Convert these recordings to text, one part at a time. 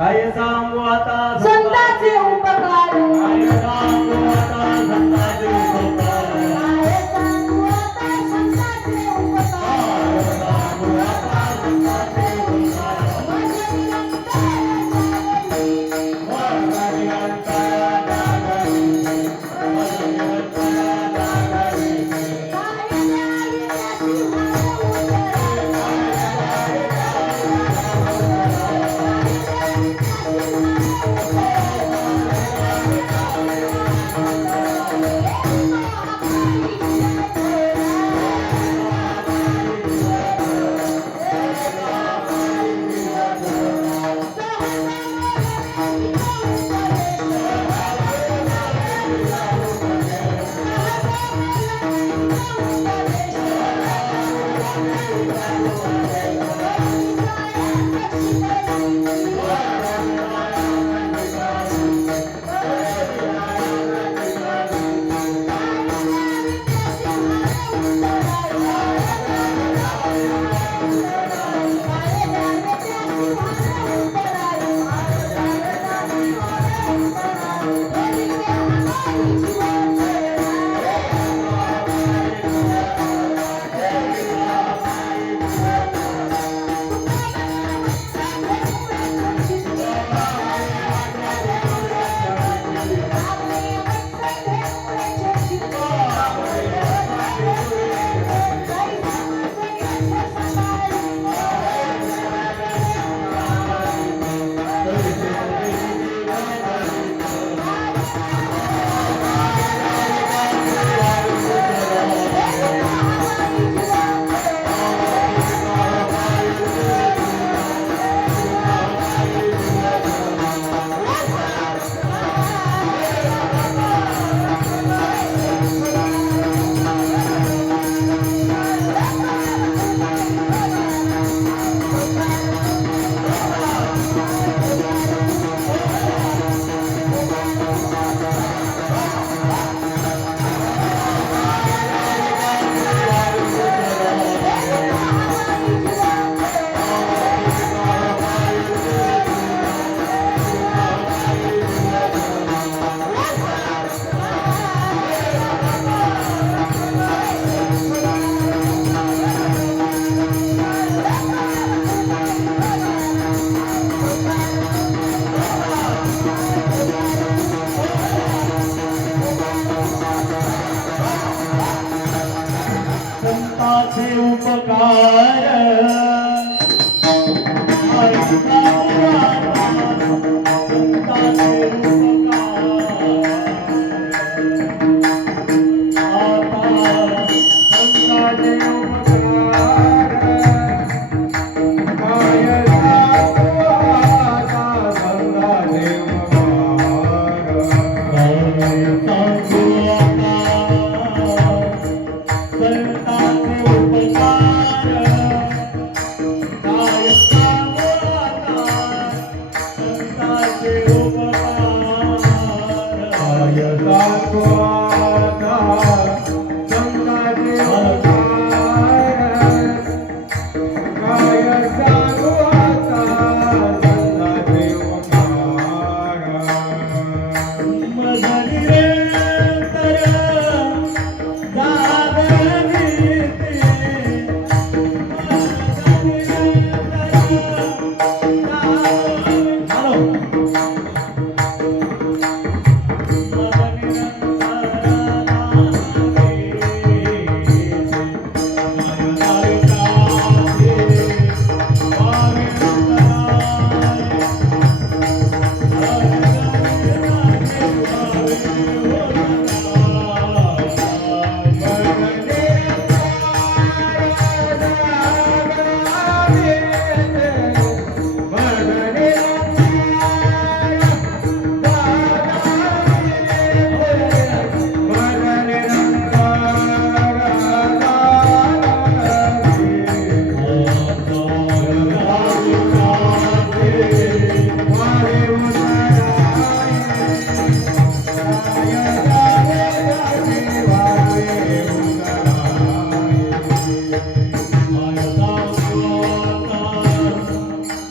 काय सांगू आता संतांचे उपकार काय सांगू आता संतांचे उपकार काय सांगू आता संतांचे उपकार काय सांगू आता संतांचे उपकार माझ्या निरंतर जागरी माझ्या निरंतर जागरी काय न्यायाची संतांचे उपकार ऐका पुराणा संतांचे उपकार आता संतांचे उपकार काय सांगू आता संतांचे उपकार काय सांगू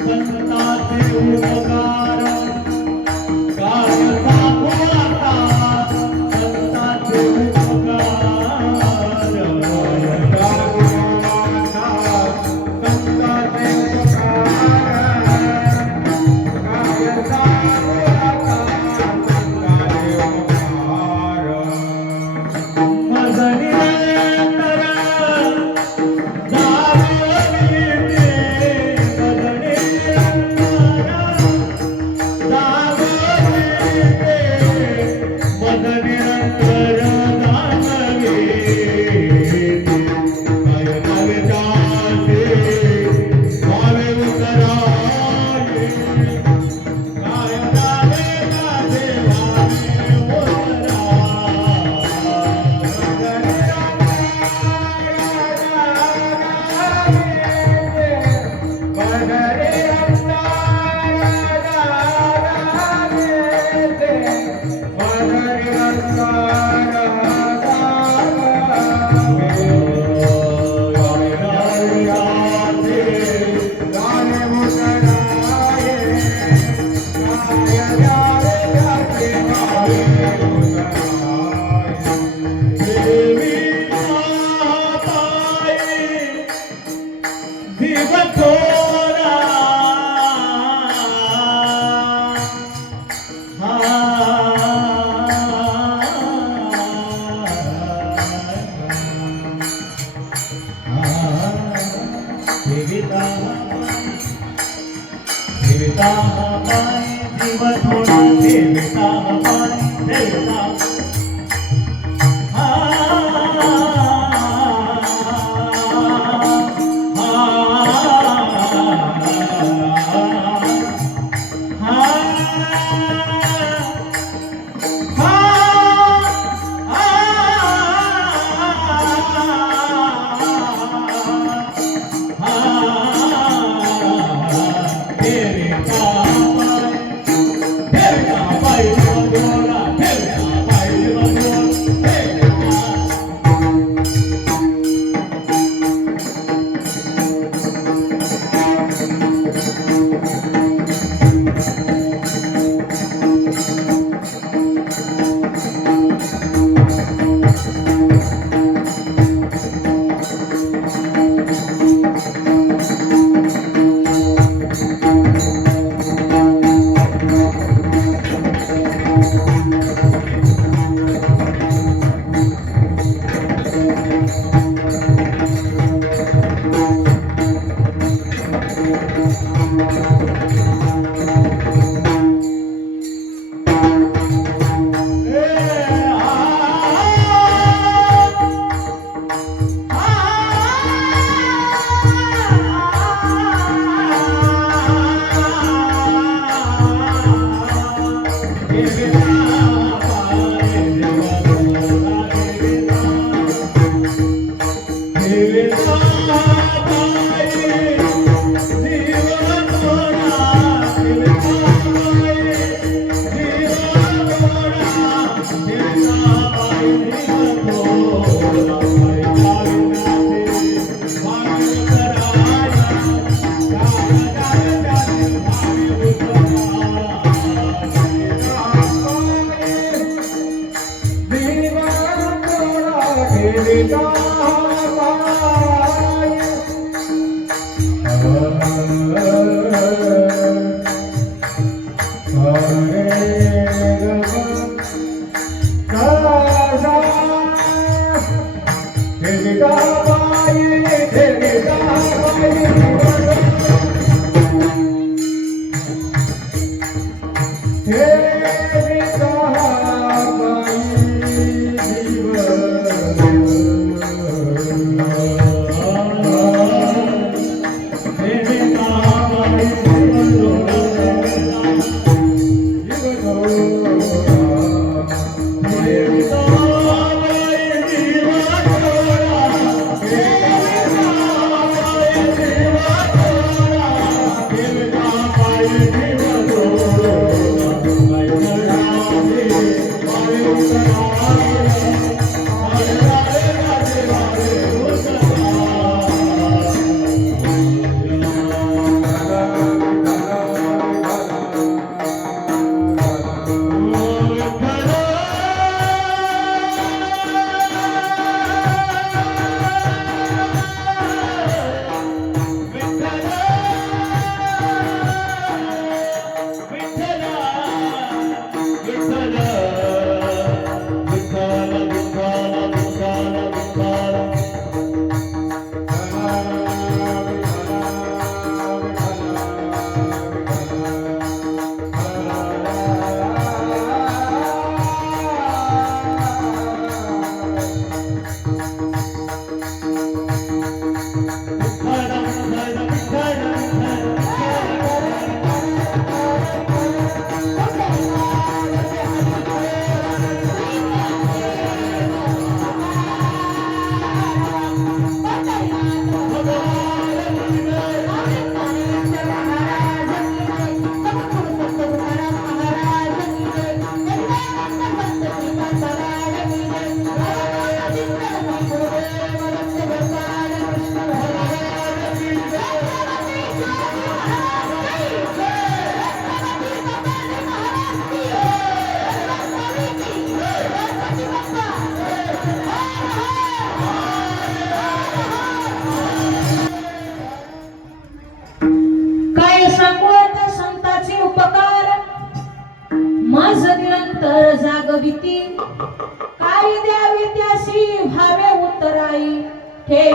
संतांचे उपकार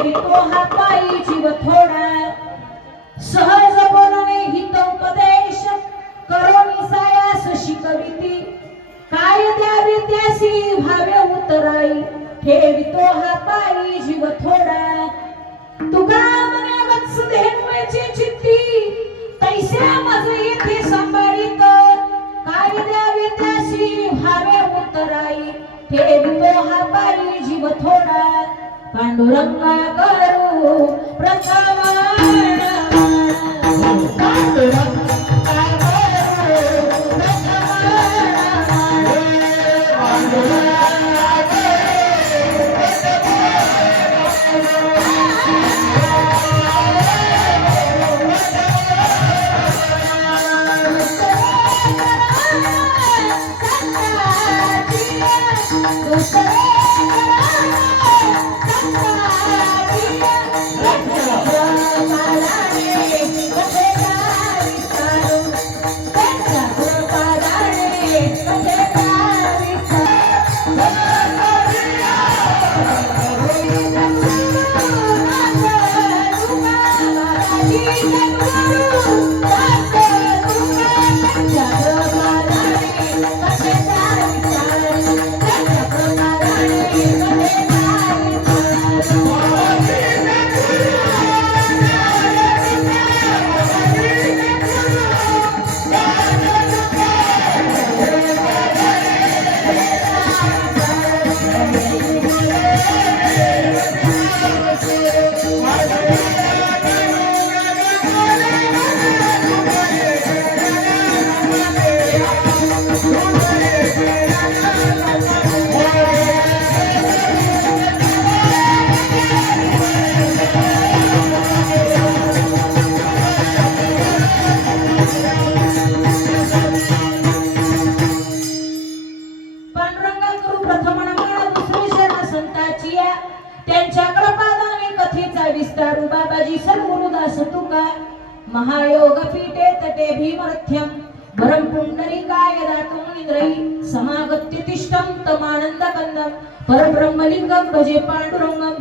ठेवितो हा पायी जीव थोडा सहज बोलणे हितोपदेश करोनी सायास शिकविती काय द्यावे त्यासी भावे उतराई ठेवितो हा पायी जीव थोडा तुका मने वत्सधेनुची चित्ती तैसे मज येथे सांभाळीत काय द्यावे त्यासी भावे उतराई ठेवितो हा पायी जीव थोडा पांडुरंगा करू प्रथम विस्तारू बाबाजी सद्गुरुदास तुका महायोग पीठे तटे भीमर्थ्यम वरम पुंडरीकाय दातुं इंद्रई समागत्य तिष्ठं तमानंद कंदम परब्रह्मलिंगम भजे पांडुरंगम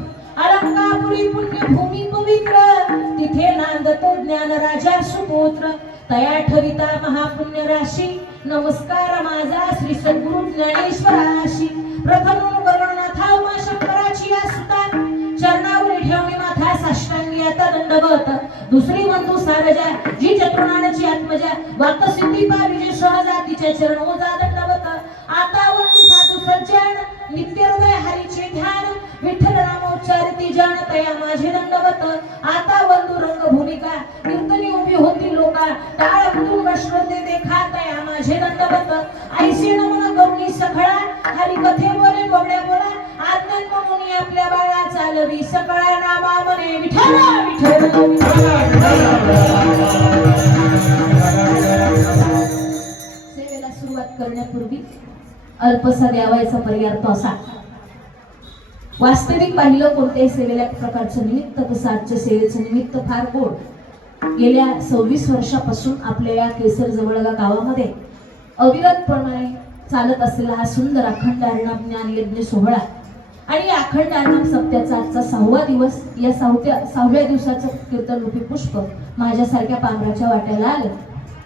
अलंकापुरी पुण्य भूमी पवित्र तिथे नांदतो ज्ञान राजा सुपुत्र तया ठविता महापुण्य राशी नमस्कार माझा श्री सद्गुरु ज्ञानेश्वराशी प्रथम वर्णनाथा उमा शंकराची सुता चरणावर ठेवणी माथा साष्टांगी आता दंडवत दुसरी बंधू सारजा जी चतुर्णाची आत्मजा वाक्त सिद्धी पा विजय सहजा तिच्या चरणोजा दंडवत आता वंदू साधू सज्जन नित्य हृदय हरीचे ध्यान विठ्ठल नामोच्चारिती जाणतया माझे दंडवत आता वंदू रंग भूमिका कीर्तनी उभी होती लोका टाळ कुटुंब श्रोते देखातया माझे दंडवत ऐसे नमन करुणी सखळा हरी कथे बोले बोबड्या बोला आज्ञान म्हणून आपल्या बाळा चालवी सकाळ नामा मने विठ्ठल विठ्ठल सेवेला सुरुवात करण्यापूर्वी अल्पसा द्यावायचा पर्याय असा वास्तविक पाहिलं कोणत्याही सेवेला प्रकारचं निमित्त तसं आजच्या सेवेचं निमित्त फार गोड गेल्या 26 वर्षापासून आपल्या या केसर जवळगा गावामध्ये अविरतपणे चालत असलेला हा सुंदर अखंड हरिनाम ज्ञान यज्ञ सोहळा आणि अखंड हरिनाम सप्त्याचा आजचा 6वा दिवस या 6व्या दिवसाचं कीर्तनरूपी पुष्प माझ्यासारख्या पामराच्या वाट्याला आलं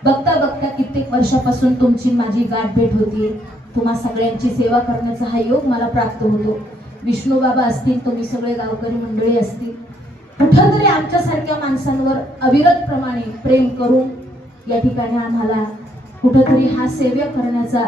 बघता बघता कित्येक वर्षापासून तुमची माझी गाठ भेट होतीये तुम्हा सगळ्यांची सेवा करण्याचा हा योग मला प्राप्त होतो विष्णू बाबा असतील तुम्ही सगळे गावकरी मंडळी असतील कुठंतरी आमच्यासारख्या माणसांवर अविरतप्रमाणे प्रेम करून या ठिकाणी आम्हाला कुठंतरी हा सेवा करण्याचा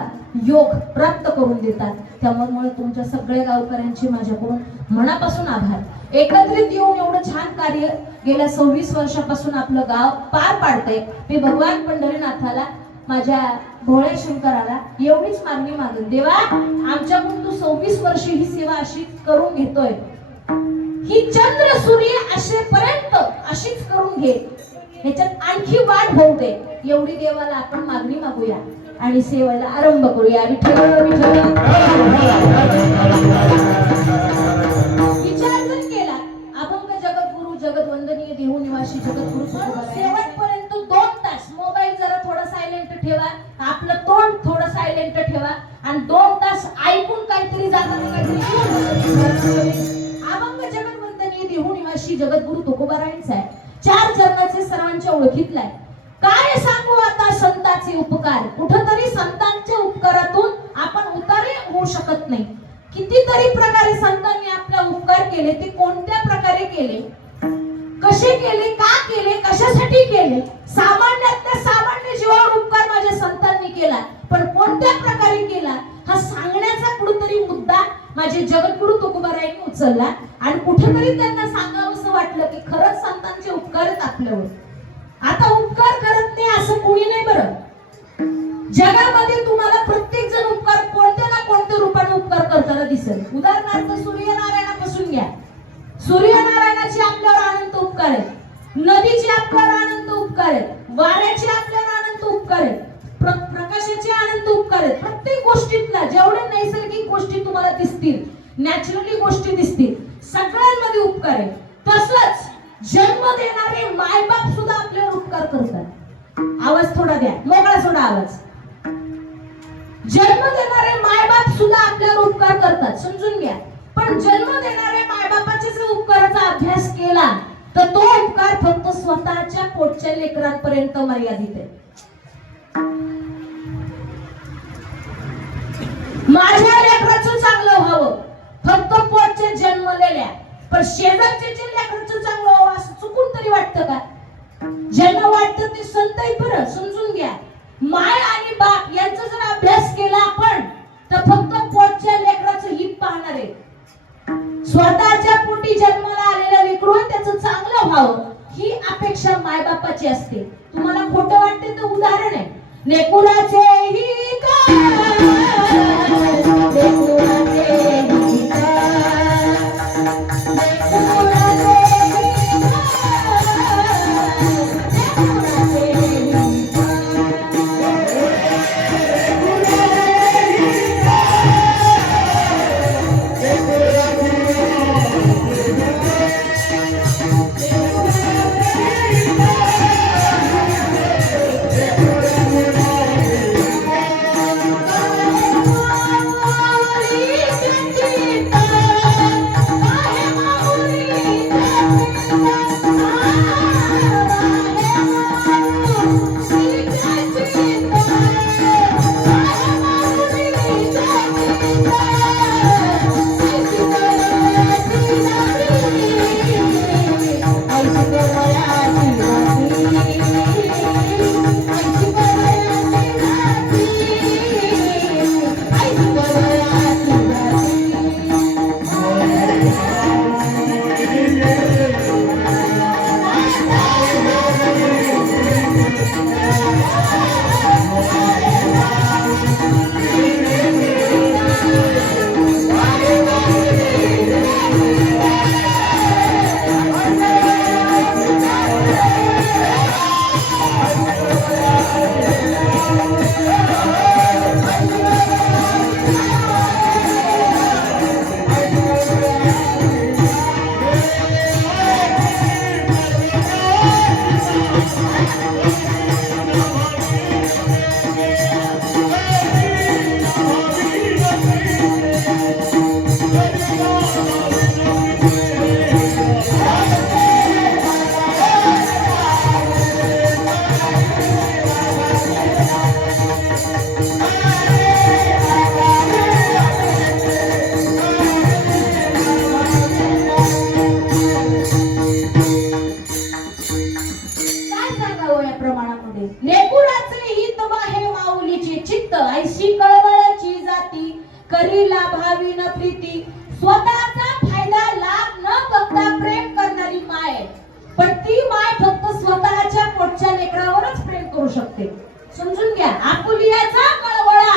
योग प्राप्त करून देतात त्यामुळे तुमच्या सगळ्या गावकऱ्यांचे माझ्याकडून मनापासून आभार एकत्रित येऊन एवढं छान कार्य गेल्या 26 वर्षापासून आपलं गाव पार पाडतंय मी भगवान पंढरीनाथाला माझ्या भोळ्या शंकराला एवढीच मागणी मागेल देवा आमच्याकडून तू 26 वर्ष ही सेवा अशी करून घेतोय ही चंद्र सूर्य असेपर्यंत अशीच करून घे ह्याच्यात आणखी वाढ होऊ दे एवढी देवाला आपण मागणी मागूया आणि सेवेला आरंभ करूया विठ्ठल विठ्ठल विचार जर केला अभंग जगद्गुरु जगदवंदनीय देहू निवासी जगद्गुरु शेवटपर्यंत 2 तास मोबाईल जरा थोडा सायलेंट ठेवा आपलं तोंड थोडं सायलेंट ठेवा आणि 2 तास ऐकून काहीतरी जाताना काहीतरी अभंग जगदवंदनीय देहू जगद्गुरु तुकोबारायांचा आहे. 4 चरणाचे सर्वांच्या ओळखीतला आहे. काय सांगू आता संतांचे उपकार. कुठंतरी संतांच्या उपकारातून आपण उतारे होऊ शकत नाही. कितीतरी प्रकारे संतांनी आपला उपकार केले. ते कोणत्या प्रकारे केले, कसे केले, का केले, कशासाठी केले. सामान्यातल्या सामान्य जीवावर उपकार माझ्या संतांनी केला, पण कोणत्या प्रकारे केला हा सांगण्याचा कुठेतरी मुद्दा माझे जगद्गुरु तुकोबारायांनी उचलला. आणि कुठेतरी त्यांना सांगावंसं वाटलं की खरंच संतांचे उपकार आहेत आपल्यावर. आता उपकार करत नाही असं कोणी नाही बरं. जगामध्ये तुम्हाला प्रत्येक जण उपकार कोणत्या ना कोणत्या रूपाने उपकार करताना दिसेल. उदाहरणार्थ सूर्यनारायणापासून घ्या. सूर्यनारायणाचे आपल्यावर अनंत उपकार आहेत. नदीचे आपल्यावर अनंत उपकार आहेत. वाऱ्याचे आपल्यावर अनंत उपकार आहेत. प्रकाशाचे अनंत उपकार आहेत. प्रत्येक गोष्टीतला जेवढ्या नैसर्गिक गोष्टी तुम्हाला दिसतील, नॅचरली गोष्टी दिसतील, सगळ्यांमध्ये उपकार आहे. तसंच जन्म देणारे मायबाप सुद्धा आपल्यावर उपकार करतात. आवाज थोडा द्या, मोकळा सोडा आवाज. जन्म देणारे मायबाप सुद्धा आपल्यावर उपकार करतात, समजून घ्या. पण जन्म देणारे मायबापाचे जर उपकाराचा अभ्यास केला तर तो उपकार फक्त स्वतःच्या पोटच्या लेकरांपर्यंत मर्यादित आहे. माझ्या लेकराचं चांगलं व्हावं फक्त पोटचे जन्मलेल्या, पण शेजारचे जे लेकराचं चांगलं व्हावं असं चुकून तरी वाटतं का? ज्यांना वाटतं ते संत आहे बरं, समजून घ्या. माय आणि बाप यांचा जर अभ्यास केला आपण तर फक्त पोटच्या लेकराचं हित पाहणार आहे. स्वतःच्या पोटी जन्माला आलेलं लेकरू त्याचं चांगलं व्हावं ही अपेक्षा मायबापाची असते. तुम्हाला खोटं वाटते तर उदाहरण आहे. लेकराचे हित, लेकराचे हित, समजून घ्या. आपुलियाचा कळवळा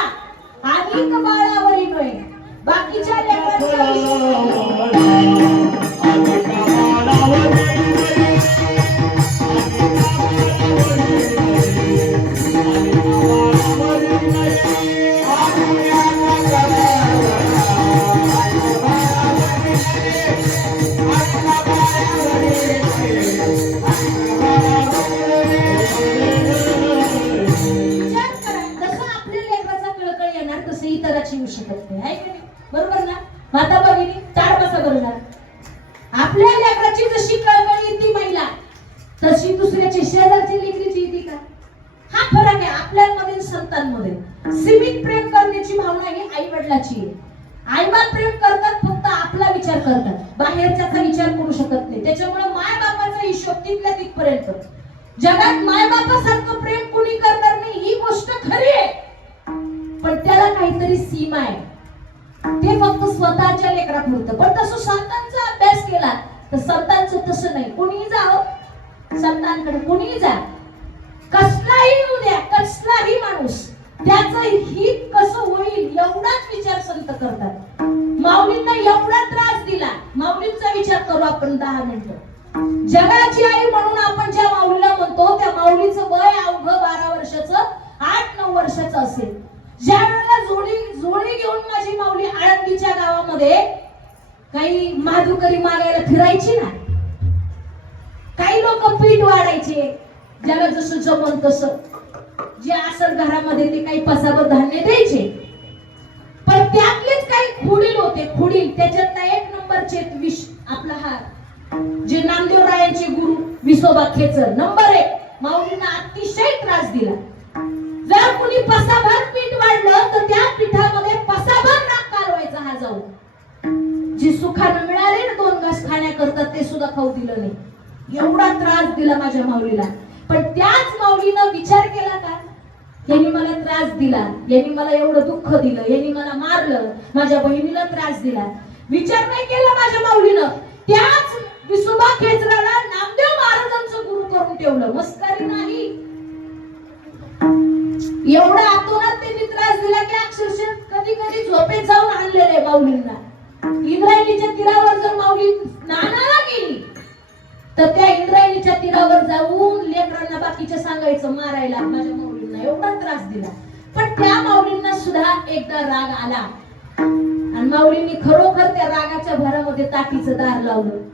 आणि बाळावरी नये. बाकीच्या लेकरांचा बरोबर ना? माता भगिनी ताड कसा करणार? आपल्या लेकराची जशी तशी दुसऱ्याची शेजारची लेकरीची येते का? हा फरक आहे आपल्यामध्ये आणि संतांमध्ये. सीमित प्रेम करण्याची भावना ही आई वडिलाची आहे. आईबाप प्रेम करतात, फक्त आपला विचार करतात, बाहेरच्याचा विचार करू शकत नाही. त्याच्यामुळे माय बापाचा हिशोब तिथल्या तिथपर्यंत. जगात माय बापासारखं प्रेम कुणी करणार नाही ही गोष्ट खरी आहे, पण त्याला काहीतरी सीमा आहे. ते फक्त स्वतःच्या लेकरापुरतं. पण तसं संतांचा अभ्यास केला तर संतांचं तसं नाही. कुणीही जाओ संतांकडे, कुणीही जा, कसलाही येऊ द्या, कसलाही माणूस, त्याचं हित कसं होईल एवढाच विचार संत करतात. माऊलींना एवढा त्रास दिला, माऊलींचा विचार करू आपण 10 मिनिटं. जगाची आई म्हणून आपण ज्या माऊलीला म्हणतो त्या माऊलीचं वय अवघं 12 वर्षाचं, 8-9 वर्षाचं असेल. ज्या वेळेला जोडी घेऊन माझी माऊली आळंदीच्या गावामध्ये काही माधुकरी मागायला फिरायची ना, काही लोक पीठ वाढायचे, ज्याला जसं जमन तसं, जे असेल घरामध्ये ते काही पसाभर धान्य द्यायचे. पण त्यातलेच काही खुडील होते, खुडील. त्याच्यातला 1 नंबरचे आपला हा जे नामदेव रायांचे गुरु विसोबा खेचर नंबर 1 माऊलींना अतिशय त्रास दिला. जर कुणी पसाभर पीठ वाढलं तर त्या पिठामध्ये पसाभर नाक कालवायचा हा जाऊ. जे सुखानं मिळाले ना 2 घास खाण्याकरता ते सुद्धा खाऊ दिलं नाही. एवढा त्रास दिला माझ्या माऊलीला. पण त्याच माऊलीनं विचार केला का, यांनी मला त्रास दिला, यांनी मला एवढं दुःख दिलं, यांनी मला मारलं, माझ्या बहिणीला त्रास दिला. विचार नाही केला माझ्या माऊलीनं. त्याच विसोबा खेचराला नामदेव महाराजांचं गुरु करून ठेवलं. मस्करी नाही. एवढा आतोनात त्यांनी त्रास दिला की अक्षरशः कधी कधी झोपेत जाऊन आणलेले माऊलींना. इंद्रायणीच्या तीरावर जर माऊली स्नानाला गेली तर त्या इंद्रायणीच्या तीरावर जाऊन लेकरांना बाकीच्या सांगायचं मारायला. माझ्या माऊलींना एवढा त्रास दिला. पण त्या माऊलींना सुद्धा एकदा राग आला आणि माऊलींनी खरोखर त्या रागाच्या भरामध्ये ताटीचं दार लावलं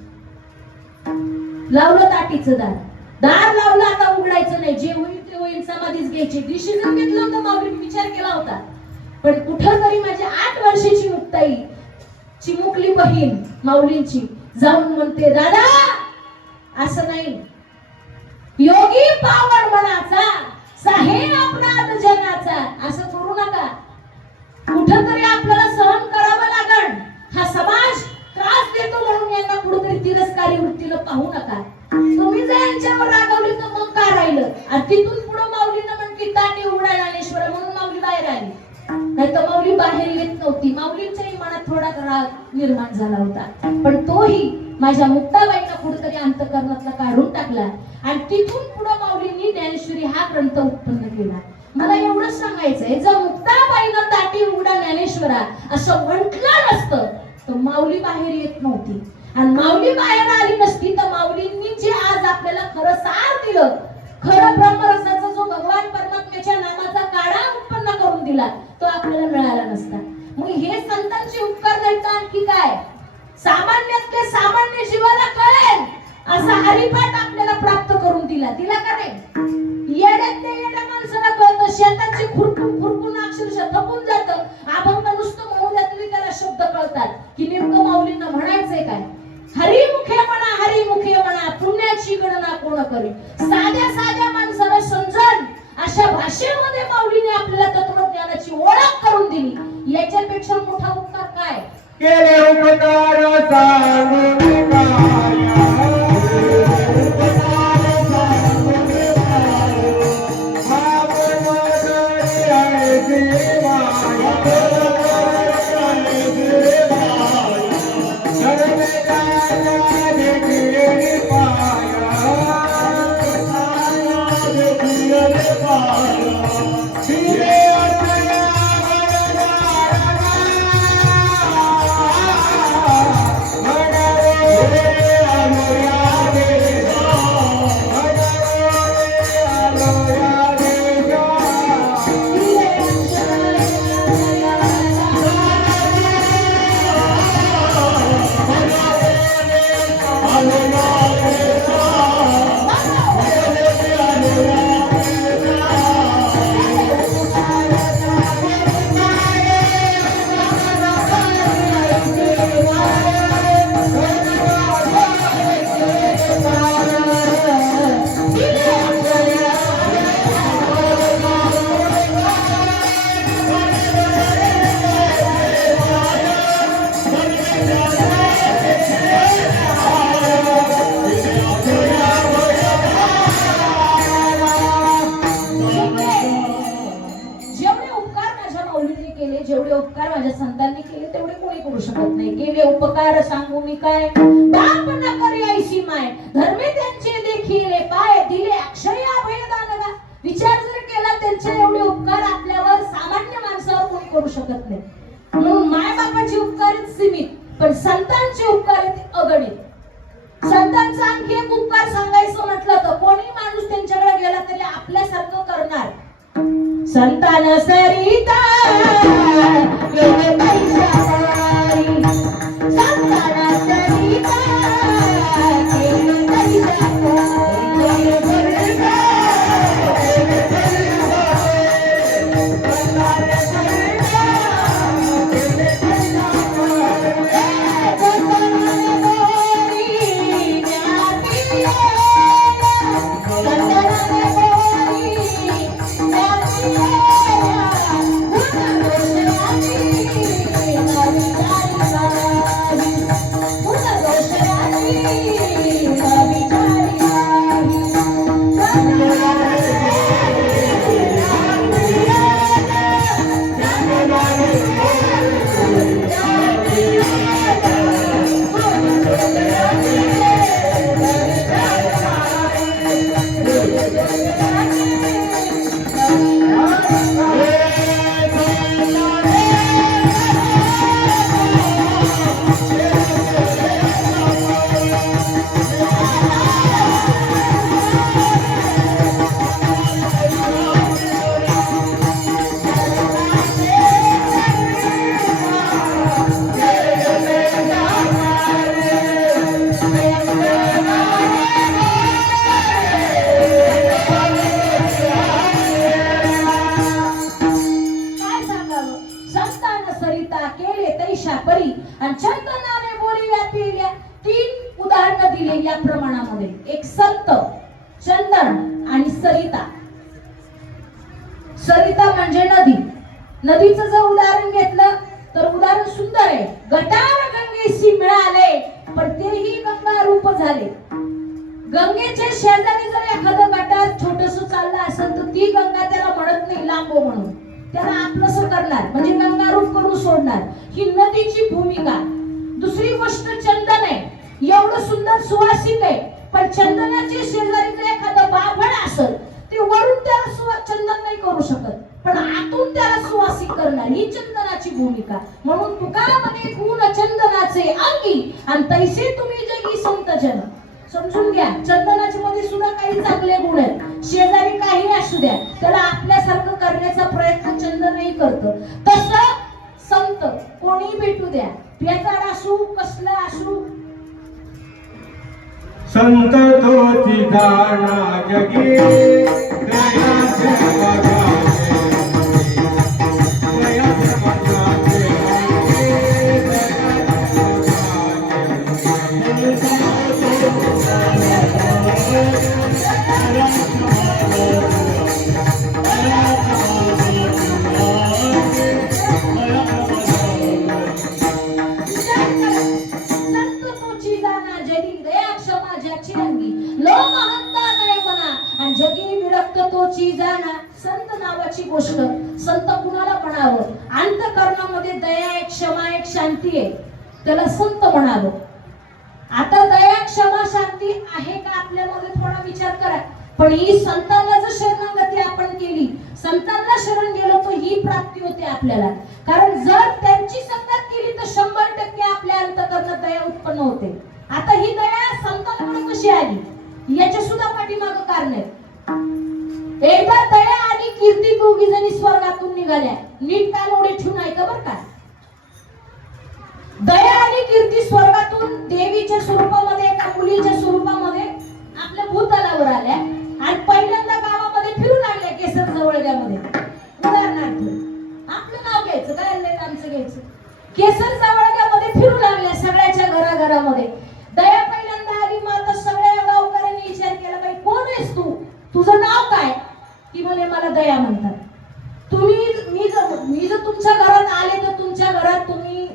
ताटीचं दार लावलं. आता उघडायचं नाही, जे होईल ते होईल, समाधीच घ्यायची. डिसिजन घेतलं होतं माऊलींनी, विचार केला होता. पण कुठं तरी माझी 8 वर्षाची मुक्ताई चिमुकली बहीण माऊलींची जाऊन म्हणते, दादा असं नाही, योगी पावन मनाचा साहे अपराध जनाचा, असं करू नका. कुठं तरी आपल्याला सहन करावं लागण. हा समाज त्रास देतो म्हणून यांना कुठेतरी तिरस्कारी वृत्तीनं पाहू नका. तुम्ही जर यांच्यावर रागवली तर मग काय राहिलं. आणि तिथून पुढे माऊलीनं म्हटली ताटी उघडा ज्ञानेश्वर, म्हणून माऊली बाहेर आली. नाही तर माऊली बाहेर येत नव्हती. माऊलींच्याही मनात थोडा राग निर्माण झाला होता, पण तोही माझ्या मुक्ताबाईंना कुठेतरी अंतःकरणातला काढून टाकला. आणि तिथून पुढे माऊलींनी ज्ञानेश्वरी हा ग्रंथ उत्पन्न केला. मला एवढंच सांगायचंय, जर मुक्ताबाईनं ताटी उघडा ज्ञानेश्वरा असं म्हटलं नसतं तर माऊली बाहेर येत नव्हती. आणि माऊली बाहेर आली नसती तर माऊलींनी जे आज आपल्याला खरं सार दिलं, खरं ब्रह्मरसाचा जो भगवान परमात्म्याच्या नामाचा काढा उत्पन्न करून दिला, तो आपल्याला मिळाला नसता. मग हे संतांचे उपकार नाहीत आणखी काय. सामान्यातले सामान्य जीवाला कळेल असा हरिपाठ आपल्याला प्राप्त करून दिला का नाही. येड्यातल्या येड्या माणसाला कळतं, शेताची खुरपून अक्षरशः थकून जातं. अभंग नुसतं म्हणू द्या तरी त्याला शब्द कळतात की नेमकं माऊलींना म्हणायचंय काय. हरिमुखे म्हणा पुण्याची गणना कोण करी. साध्या माणसाला समजन अशा भाषेमध्ये माऊलीने आपल्याला तत्वज्ञानाची ओळख करून दिली. याच्यापेक्षा मोठा उपकार काय. केले उपकार सांगून काय. केले, जेवढे उपकार माझ्या संतांनी केले तेवढे कोणी करू शकत नाही. केले उपकार सांगू मी काय, बाप न करे ऐशी माय, धर्मे त्यांचे देखिले पाय, दिले अक्षय अभयदान गा. विचार जर केला त्यांचे एवढे उपकार आपल्यावर सामान्य माणसावर कोणी करू शकत नाही. म्हणून माय बापाचे उपकार आहेत सीमित, पण संतांचे उपकार आहेत अगणित. संतांचा आणखी एक उपकार सांगायचं म्हटलं तर कोणी माणूस त्यांच्याकडे गेला तरी आपल्यासारखं करणार. संतान सरिता केले पैशावारी, संतान सरिता केले तैशा परी आणि चंदनाने बोरी व्यापिल्या. 3 उदाहरणं दिली या प्रमाणामध्ये. एक संत, चंदन आणि सरिता. सरिता म्हणजे नदी. नदीचं जर उदाहरण घेतलं तर उदाहरण सुंदर आहे. गटार गंगेशी मिळाले पण तेही गंगा रूप झाले. गंगेच्या शेजारी जर एखादं गटार छोटस चाललं असेल तर ती गंगा त्याला म्हणत नाही लांबो म्हणून, त्याला आपलंसं करणार म्हणजे गंगा रूप करून सोडणार. ही नदीची भूमिका. दुसरी गोष्ट चंदन आहे. एवढं सुंदर सुवासिक आहे पण चंदनाच्या शेजारी जर एखादं बाभळ असेल ते वरून त्याला चंदन नाही करू शकत पण आतून त्याला सुवासिक करणार. ही चंदनाची भूमिका. म्हणून तुकाराम म्हणे गुण चंदनाचे अंगी आणि तैसे तुम्ही जगी संत जन. समजून घ्या, चंदनाच्या मध्ये सुद्धा काही चांगले गुण आहेत. शेजारी काही असू द्या त्याला आपल्यासारखं करण्याचा प्रयत्न चंदनही करतं. तसं संत कोणी भेटू द्या, पेटाड असू कसला असू, संत तोची जाना जगी दयाचे संत नावाची गोष्ट. संत कुणाला म्हणावं? अंतःकरणामध्ये दया एक, क्षमा एक, शांती आहे, त्याला संत म्हणावं. आता दया, क्षमा, शांती आहे का आपल्यामध्ये? थोडा विचार करा. पण ही संतांना जर शरणागती आपण केली, संतांना शरण गेलो तर ही प्राप्ती होते आपल्याला. कारण जर त्यांची संगत केली तर 100% आपल्या अंतःकरणात दया उत्पन्न होते. आता ही दया संतांकडे कशी आली याच्या सुद्धा पाठीमागं कारण आहे. एकदा दया आणि कीर्ती दोघी जणी स्वर्गातून निघाल्या. नीट कान ओढे ठेवून ऐका बरं का. दया आणि कीर्ती स्वर्गातून देवीच्या स्वरूपामध्ये, एका मुलीच्या स्वरूपामध्ये आपल्या भूतलावर आल्या आणि पहिल्यांदा गावामध्ये फिरू लागल्या. केसर जवळग्यामध्ये उदाहरणार्थ आपलं नाव घ्यायचं, काय नाही आमचं घ्यायचं. केसर जवळग्यामध्ये फिरू लागल्या सगळ्याच्या घराघरामध्ये. दया पहिल्यांदा आली. माता सगळ्या गावकऱ्यांनी विचार केला, बाई कोण आहेस तू, तुझं नाव काय? ती म्हणे मला दया म्हणतात. मी जर तुमच्या घरात आले तर तुमच्या घरात तुम्ही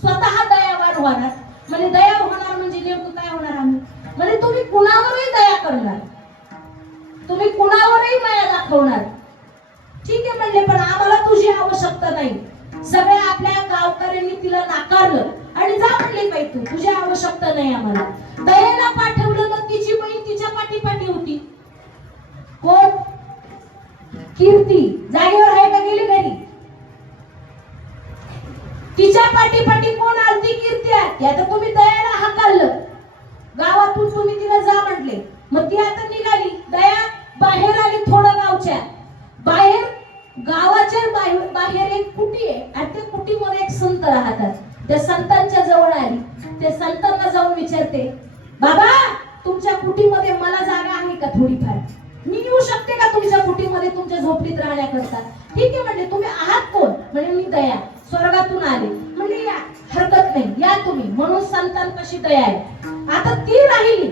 स्वतः दयावान होणार. म्हणजे दया होणार म्हणजे नेमकं काय होणार? आम्ही म्हणजे तुम्ही कुणावरही दया करणार, तुम्ही कुणावरही माया दाखवणार. ठीक आहे म्हणले, पण आम्हाला तुझी आवश्यकता नाही. सगळ्या आपल्या गावकऱ्यांनी तिला नाकारलं आणि जा म्हणले बाई तू, तुझी आवश्यकता नाही आम्हाला. दयाला पाठवलं तर तिची बहीण तिच्या पाठीपाठी होती. कोण? कीर्ती. जागेवर आहे का गेली घरी? तिच्या पाठीपाठी कोण आलती? कीर्ती आहे. आता तुम्ही दयाला हाकललं गावातून, तुम्ही तिला जा म्हटले, मग ती आता निघाली. दया बाहेर आली थोडं गावच्या बाहेर. गावाच्या बाहेर एक कुटी आहे आणि त्या कुटीमध्ये एक संत राहतात. त्या संतांच्या जवळ आली. त्या संतांना जाऊन विचारते, बाबा तुमच्या कुटीमध्ये मला जागा आहे का थोडीफार? मी येऊ शकते का तुमच्या कुटीमध्ये तुमच्या झोपडीत राहण्याकरता? ठीक आहे म्हणले. तुम्ही आहात कोण? म्हणजे मी दया, स्वर्गातून आले. म्हणजे या, हरकत नाही, या तुम्ही. म्हणून संतांपाशी दया आहे. आता ती राहिली.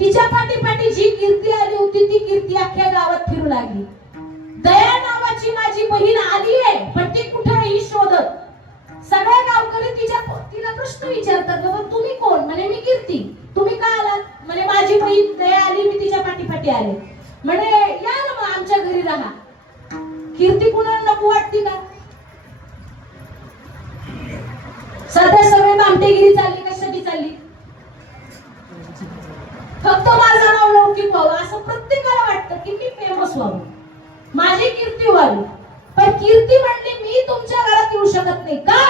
तिच्या पाठीपाठी जी कीर्ती आली होती ती कीर्ती अख्ख्या गावात फिरू लागली. दया नावाची माझी बहीण आली आहे, पण ती कुठे आहे ही शोधत. सगळ्या गावकरी तिला प्रश्न विचारतात, बाबा तुम्ही कोण? म्हणे मी कीर्ती. तुम्ही का आलात? म्हणे माझी बहीण दया आली, मी तिच्या पाठीपाठी आले. म्हणे या ना मग आमच्या घरी राहा. कीर्ती कुणाला नको वाटती का? सध्या सगळे बामटेगिरी चालली, कशासाठी चालली? फक्त माझं नाव लौकिक व्हावं असं प्रत्येकाला वाटतं की मी फेमस व्हावं, माझी कीर्ती व्हावी. पण कीर्ती म्हणली मी तुमच्या घरात येऊ शकत नाही. का?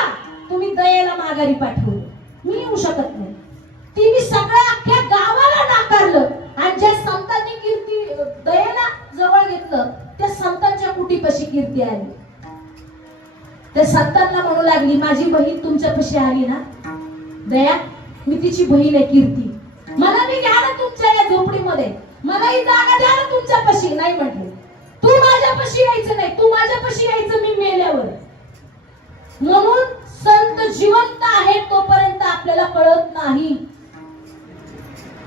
तुम्ही दयेला माघारी पाठवलं, मी येऊ शकत नाही. तिने सगळ्या अख्ख्या गावाला नाकारलं आणि ज्या संतांनी कीर्ती दयेला जवळ घेतलं त्या संतांच्या कुटीपाशी कीर्ती आली. त्या संतांना म्हणू लागली, माझी बहीण तुमच्यापाशी आली ना दया, मी तिची बहीण आहे कीर्ती, मला मी घ्या ना तुमच्या या झोपडीमध्ये, मला ही जागा द्या ना तुमच्यापाशी. नाही म्हटले, तू माझ्यापाशी यायचं नाही, तू माझ्यापाशी यायचं मी मेल्यावर. म्हणून संत जिवंत आहे तोपर्यंत आपल्याला कळत नाही.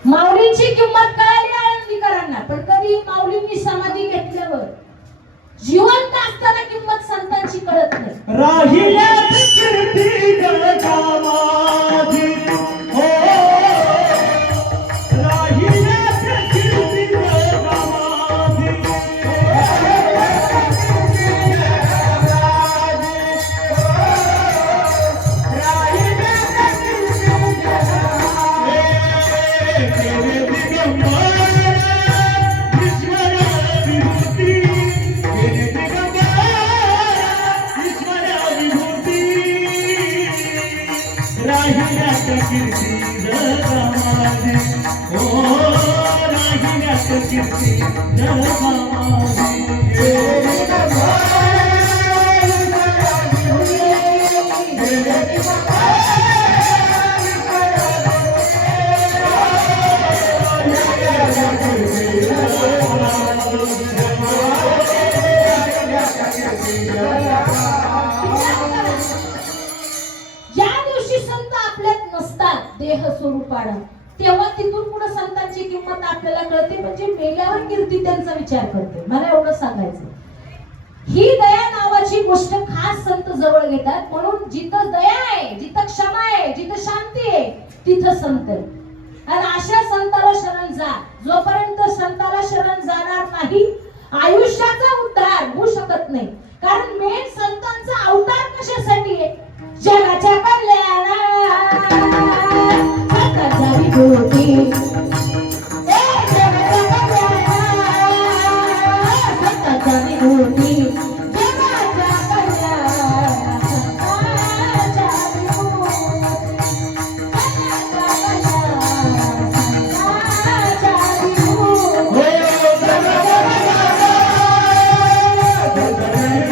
माऊलींची किंमत कळाली आळंदीकरांना, पण कधी माऊलींनी समाधी घेतल्यावर जिवंत असताना किंमत संतांची कळत नाही. राहिल्या कीर्ती जगामाधी, हो राहिल्या कीर्ती जगामाधी, देह स्वरूपाला, तेव्हा तिथून पुढे संतांची किंमत आपल्याला कळते. म्हणजे मेल्यावर कीर्ती त्यांचा विचार करते. मला एवढं सांगायचं, ही दया नावाची गोष्ट खास संत जवळ घेतात. म्हणून जिथं दया आहे, जिथं क्षमा आहे, जिथं शांती आहे, तिथं संत. आणि अशा संताला शरण जा. जोपर्यंत संताला शरण जाणार नाही आयुष्याचा उद्धार होऊ शकत नाही. कारण मेन संतांचा अवतार कशासाठी आहे? जगाच्या कल्याणात संतांचा विभूती, जगाच्या कल्याणात संतांचा विभूती, जगाच्या कल्याणात संतांच्या विभूती, जगाच्या कल्याणात संतांच्या विभूती.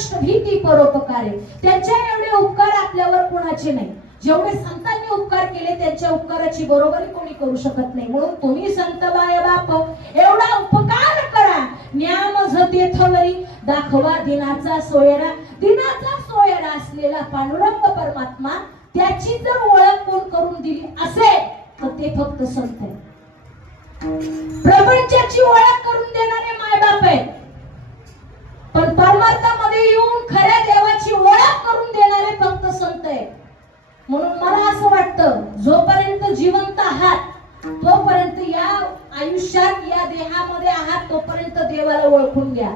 कष्ट भीती परोपकारे. त्यांच्या एवढे उपकार आपल्यावर कोणाचे नाही. जेवढे संतांनी उपकार केले त्यांच्या उपकाराची बरोबरी कोणी करू शकत नाही. म्हणून तुम्ही संत बाय बाप एवढा उपकार करा. न्यामझ तेथवरी दाखवा दिनाचा सोयरा. दिनाचा सोयरा असलेला पांडुरंग परमात्मा त्याची जर ओळख कोण करून दिली असेल तर ते फक्त संत आहे. प्रपंचाची ओळख करून देणारे मायबाप आहेत, पण परमार्थामध्ये येऊन खऱ्या देवाची ओळख करून देणारे फक्त संत आहेत. म्हणून मला असं वाटतं जोपर्यंत जिवंत आहात तोपर्यंत या आयुष्यात या देहामध्ये आहात तोपर्यंत देवाला ओळखून घ्या.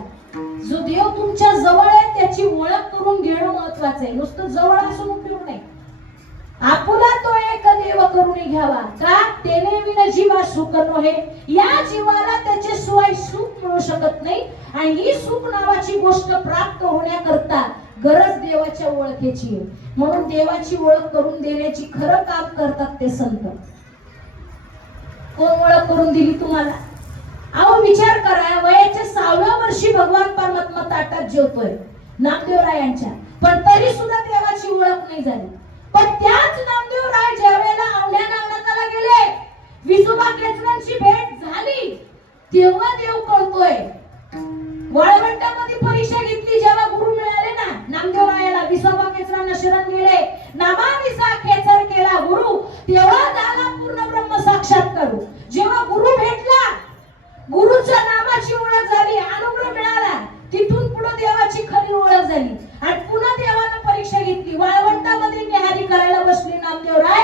जो देव तुमच्या जवळ आहे त्याची ओळख करून घेणं महत्वाचं आहे. नुसतं जवळ असून उपयोग नाही. आपुला तो एक देव करून घ्यावा का तेने विन जीवा सुख नोहे. या जीवाला त्याचे शिवाय सुख मिळू शकत नाही. आणि ही सुख नावाची गोष्ट प्राप्त होण्याकरता गरज देवाच्या ओळखीची आहे. म्हणून देवाची ओळख करून देण्याची खरं काम करतात ते संत. कोण ओळख करून दिली तुम्हाला? अहो विचार करा, वयाच्या 6व्या वर्षी भगवान परमात्मा ताटात जेवतोय नामदेवरायांच्या, पण तरी सुद्धा देवाची ओळख नाही झाली. पण त्याच नामदेवराय ज्यावेळेला औंढ्या नागनाथाला गेले, विसोबा केसरांची भेट झाली, तेव्हा देव कळतोय. वाळवंटामध्ये परीक्षा घेतली जेव्हा गुरु मिळाले ना नामदेवरायाला, विसोबा केसरांना शरण गेले, नामानिसा खेचर केला गुरु, तेव्हा झाला पूर्ण ब्रह्म साक्षात्कार. जेव्हा गुरु भेटला, गुरुच्या नामाची ओळख झाली, अनुग्रह मिळाला, तिथून पुढे देवाची खरी ओळख झाली. आणि पुन्हा देवानं परीक्षा घेतली. वाळवंटामध्ये निहारी करायला बसले नामदेवराय,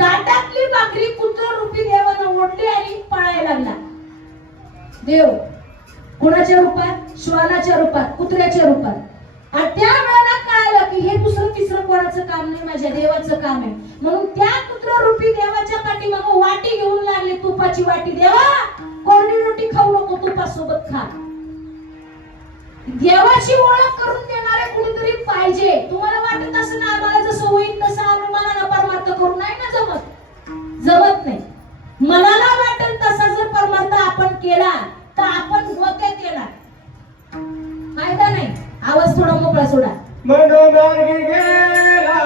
ताटातली भाकरी कुत्र रूपी देवानं ओढली आणि पळायला लागला. देव कोणाच्या रूपात? श्वानाच्या रूपात, कुत्र्याच्या रूपात. आणि त्या वेळेला कळालं की हे दुसरं तिसरं कोणाचं काम नाही, माझ्या देवाचं काम आहे. म्हणून त्या कुत्र रूपी देवाच्या पाठीमागं वाटी घेऊन लागले, तुपाची वाटी. देवा कोरडी रोटी खाऊ नको, तुपासोबत खा. देवाची ओळख करून देणारे कुणीतरी पाहिजे. तुम्हाला वाटत असं ना आम्हाला जसं होईल तसं आम्ही मनाला परमार्थ करू, नाही ना जमत नाही. मनाला वाटेल तसा जर परमार्थ आपण केला तर आपण होत्यात येणार, फायदा नाही. आवाज थोडा मोकळा सोडा. मनोमार्गी गेला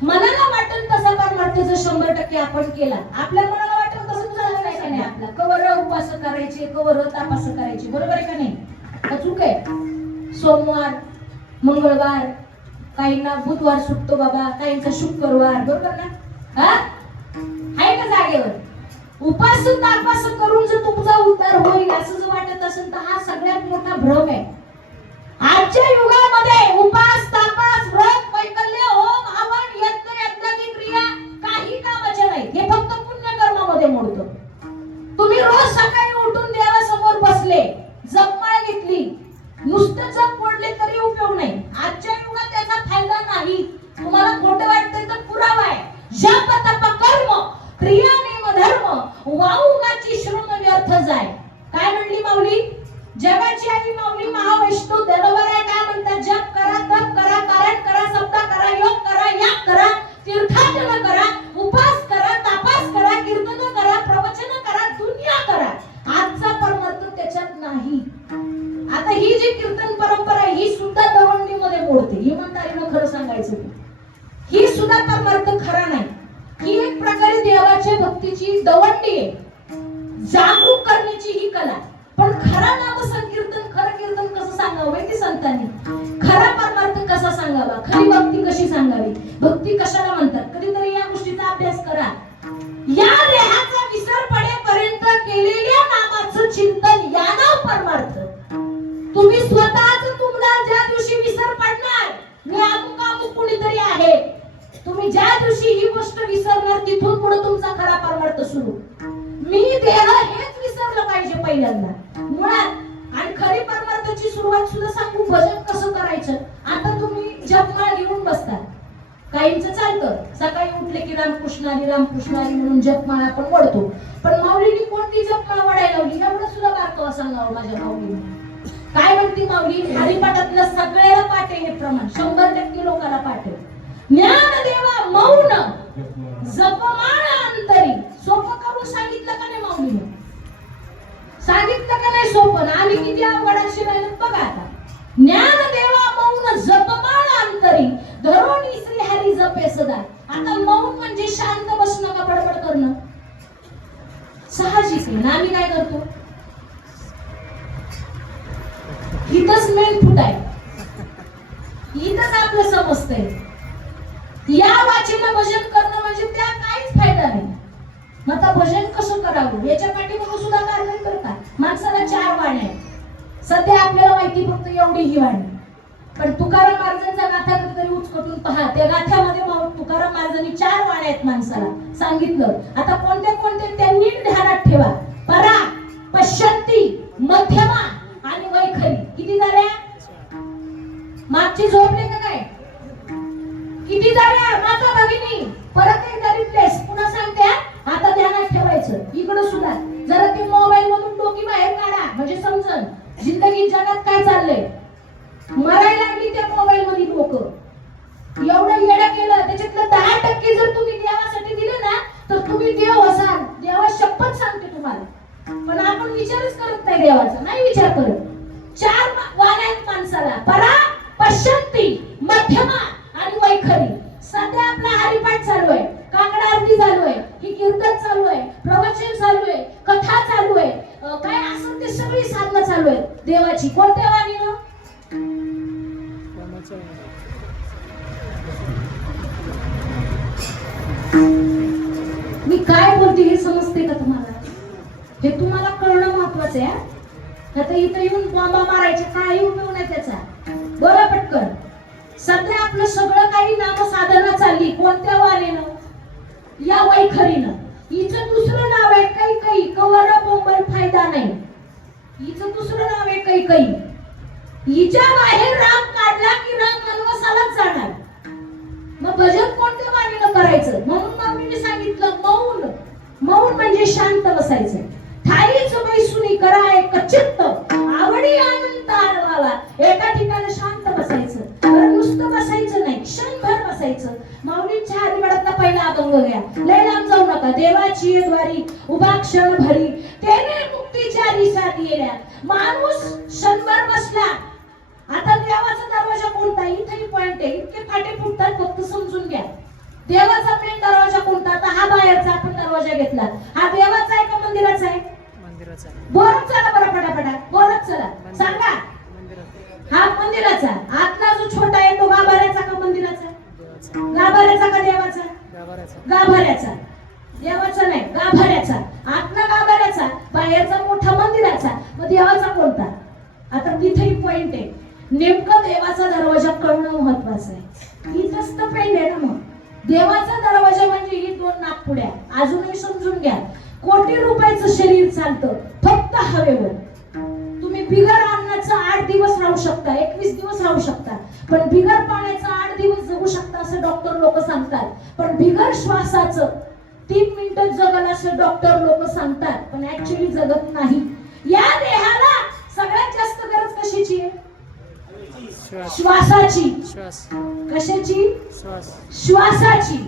मनाला वाटेल तसा परमार्थाचा 100% आपण केला. आपल्या मनाला वाटेल तसं झालं नाही का नाही. आपला कवर उपास करायचे, कवर तापास करायचे, बरोबर आहे का नाही? का चूक आहे? सोमवार मंगळवार, काहींना बुधवार सुटतो बाबा, काहींचा शुक्रवार, बरोबर ना? हा आहे का जागेवर? उपास तापास करून जर तुमचा उद्धार होईल असं जर वाटत असेल तर हा सगळ्यात मोठा भ्रम आहे. आजच्या युगामध्ये उपास तापास व्रत वैकल्य होम हवन यज्ञ यज्ञादी क्रिया काही कामाच्या नाहीत. हे फक्त पुण्यकर्मामध्ये मोडतं. तुम्ही रोज सकाळी उठून देवासमोर बसले, जपमाळ घेतली, नुसतं जप मोडले तरी उपयोग नाही. आजच्या युगात त्याचा फायदा नाही. तुम्हाला खोटं वाटतंय तर पुरावा आहे. जप तप कर्म क्रिया नेम धर्म वाऊगाची श्रम व्यर्थ जाय. काय म्हणली माऊली? जगाची आई माऊली महावैष्णव दरबार आहे. काय म्हणतात? जप करा, तप करा, कारण करा, भक्तीची दवंडी आहे, जागरूक करण्याची ही कला. पण खरा नाम संकीर्तन, खरं कीर्तन कसं सांगावं माहिती संतांनी? खरा परमार्थ कसा सांगावा, खरी भक्ती कशी सांगावी, भक्ती कशाला म्हणतात, कधीतरी या गोष्टीचा अभ्यास करा. या देहाचा विसर पडेपर्यंत केलेल्या नामाचं चिंतन या नाव परमार्थ. तुम्ही स्वतःच तुम्हाला ज्या दिवशी विसर पडणार, मी अमुक कुणीतरी आहे, तुम्ही ज्या दिवशी ही गोष्ट विसरणार तिथून पुढे तुमचा खरा परमार्थ सुरू. मी देह हेच विसरलं पाहिजे पहिल्यांदा मुळात. आणि खरी परमार्थाची सुरुवात सुद्धा सांगू, भजन कसं करायचं. आता तुम्ही जपमाळ घेऊन बसता, काहींचं चालतं सकाळी उठले की रामकृष्ण हरी म्हणून जपमाळ आपण वडतो. पण माऊलीने कोणती जपमाळ वडायला लावली एवढं सुद्धा बारकावा सांगावं माझ्या माऊलीने. काय म्हणती माऊली? हरिपाठातलं सगळ्याला पाठ आहे हे प्रमाण, 100% लोकांना पाठ आहे. ज्ञान देवा मौन जपमाळ अंतरी. सोपं करून सांगितलं का नाही माऊलीने? सांगितलं का नाही सोपं? आम्ही किती अवघडाशी राहिलो बघा आता. ज्ञान देवा मौन जपमाळ अंतरी धरून श्री हरी जपे सदा. आता मौन म्हणजे शांत बसणं का बडबड करणं? साहजिक आहे. आम्ही काय करतो? इथंच मेन फुट आहे, इथंच आपलं समजतंय. या वाचीनं भजन करणं म्हणजे त्या काहीच फायदा नाही. मग आता भजन कसं करावं याच्या पाठीमागे सुद्धा कारण करतात. माणसाला 4 वाण्या आहेत. सध्या आपल्याला माहिती फक्त एवढी ही वाणी. पण तुकाराम महाराजांचा गाथा कधीतरी उचकटून पहा, त्या गाथ्यामध्ये तुकाराम महाराजांनी 4 वाण्या आहेत माणसाला सांगितलं. आता कोणत्या कोणत्या त्यांनी ध्यानात ठेवा. परा, पश्यंती, मध्यमा आणि वैखरी. किती झाल्या? मागची झोपले का काय? किती झाल्या माझा भगिनी? परत एकदा रिप्लेस पुन्हा सांगते. आता ध्यानात ठेवायचं. इकडं सुद्धा जरा ते मोबाईल मधून डोकी बाहेर काढा म्हणजे समजन जिंदगी जगात काय चाललंय. मरायला लागली त्या मोबाईल मध्ये लोक. एवढं येडं केलं त्याच्यातलं 10% जर तुम्ही देवासाठी दिले ना तर तुम्ही देव असाल. देवा शपथ सांगते तुम्हाला. पण आपण विचारच करत नाही देवाचा, नाही विचार करत. 4 वाण्या आहेत माणसाला. परा, पश्यंती, मध्यमा आणि वैखरी. सध्या आपला हरिपाठ चालू आहे, काकडा आरती चालू आहे, ही कीर्तन चालू आहे, प्रवचन चालू आहे, कथा चालू आहे, काय असं ते सगळी साधनं चालू आहे देवाची. कोणत्या वाणीनं? मी काय बोलते हे समजते का तुम्हाला? हे तुम्हाला कळणं महत्वाचं आहे. आता इथं येऊन बॉम्बा मारायचे काही उपयोग नाही त्याचा. बोला पटकन. सध्या आपलं सगळं काही नामसाधना चालली कोणत्या वाणीनं? या वैखरीनं. हिचं दुसरं नाव आहे काही कवर बोंबल फायदा नाही. हिचं दुसरं नाव आहे काही. हिच्या बाहेर राम काढला की राम वनवासालाच जाणार. मग भजन कोणत्या वाणीनं करायचं? म्हणून मग मी सांगितलं मौन. मौन म्हणजे शांत बसायचं. ठाईच बैसुनी करा एक चित्त आवडी आनंद आळवावा. एका ठिकाणी शांत बसायचं. नुसतं बसायचं नाही, क्षणभर बसायचं. माऊलींच्या हरिपाठातला पहिला अभंग घ्या, लय लांब जाऊ नका. देवाची द्वारी उभा क्षण भरी त्याने मुक्तीच्या दिशा दिल्या. माणूस क्षणभर बसला. आता देवाचा दरवाजा कोणता? इथेही पॉइंट आहे. इतके फाटे फुटतात फक्त समजून घ्या. देवाचा मेन दरवाजा कोणता? आता हा बाहेरचा आपण दरवाजा घेतला. हा देवाचा आहे का मंदिराचा आहे? मंदिराचा. बोलत चला बरं पटापटा, बोलत चला सांगा. हा मंदिराचा. आतला जो छोटा आहे तो गाभाऱ्याचा का मंदिराचा? गाभाऱ्याचा का देवाचा? गाभाऱ्याचा. देवाचा नाही, गाभाऱ्याचा. आतला गाभाऱ्याचा, बाहेरचा मोठा मंदिराचा. मग देवाचा कोणता? आता तिथेही पॉइंट आहे. नेमकं देवाचा दरवाजा कळणं महत्वाचं आहे. इथंच तर पेंड आहे ना. मग देवाचा दरवाजा म्हणजे ही 2 नागपुड्या. अजूनही समजून घ्या. कोटी रुपयाचं शरीर चालतं फक्त हवेवर. तुम्ही बिगर अन्नाचं 8 दिवस राहू शकता, 21 दिवस राहू शकता. पण बिगर पाण्याचं 8 दिवस जगू शकता असं डॉक्टर लोक सांगतात. पण बिगर श्वासाचं 3 मिनिटं जगल असं डॉक्टर लोक सांगतात. पण ऍक्च्युअली जगत नाही. या देहाला सगळ्यात जास्त गरज कशाची आहे? श्वासाची. कशाची? श्वासाची.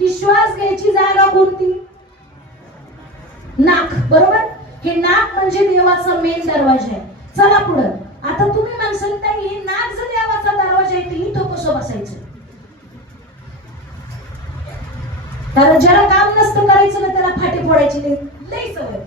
ती श्वास घ्यायची जागा कोणती? नाक. बरोबर. हे नाक म्हणजे देवाचा मेन दरवाजा आहे. चला पुढे. आता तुम्ही म्हणता हे नाक जर देवाचा दरवाजा आहे तर इथं कसं बसायचं? कारण ज्याला काम नसतं करायचं ना त्याला फाटे फोडायची लई सवय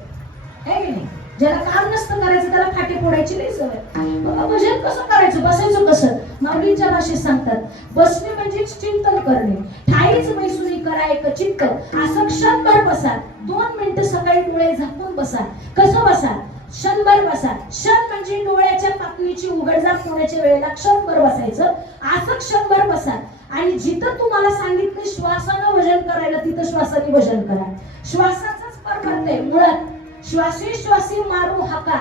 आहे की नाही. ज्याला काम नसतं करायचं त्याला फाटे फोडायची लई सवय. बाबा भजन कसं करायचं, बसायचं कसं? माऊलींच्या भाषेत सांगतात, बसणे म्हणजे चिंतन करणे. ठाईच मैसुरी करा एक चित्त, असं क्षणभर बसा. 2 मिनिटं सकाळी डोळे झाकून बसा. कसं बसा? क्षणभर बसा. क्षण म्हणजे डोळ्याच्या पापणीची उघडझाप होण्याच्या वेळेला क्षणभर बसायचं. असं क्षणभर बसा. आणि जिथं तुम्हाला सांगितलं श्वासानं भजन करायला तिथं श्वासाने भजन करा. श्वासाचाच परमार्थ आहे मुळात. श्वासी श्वासी मारू हाका,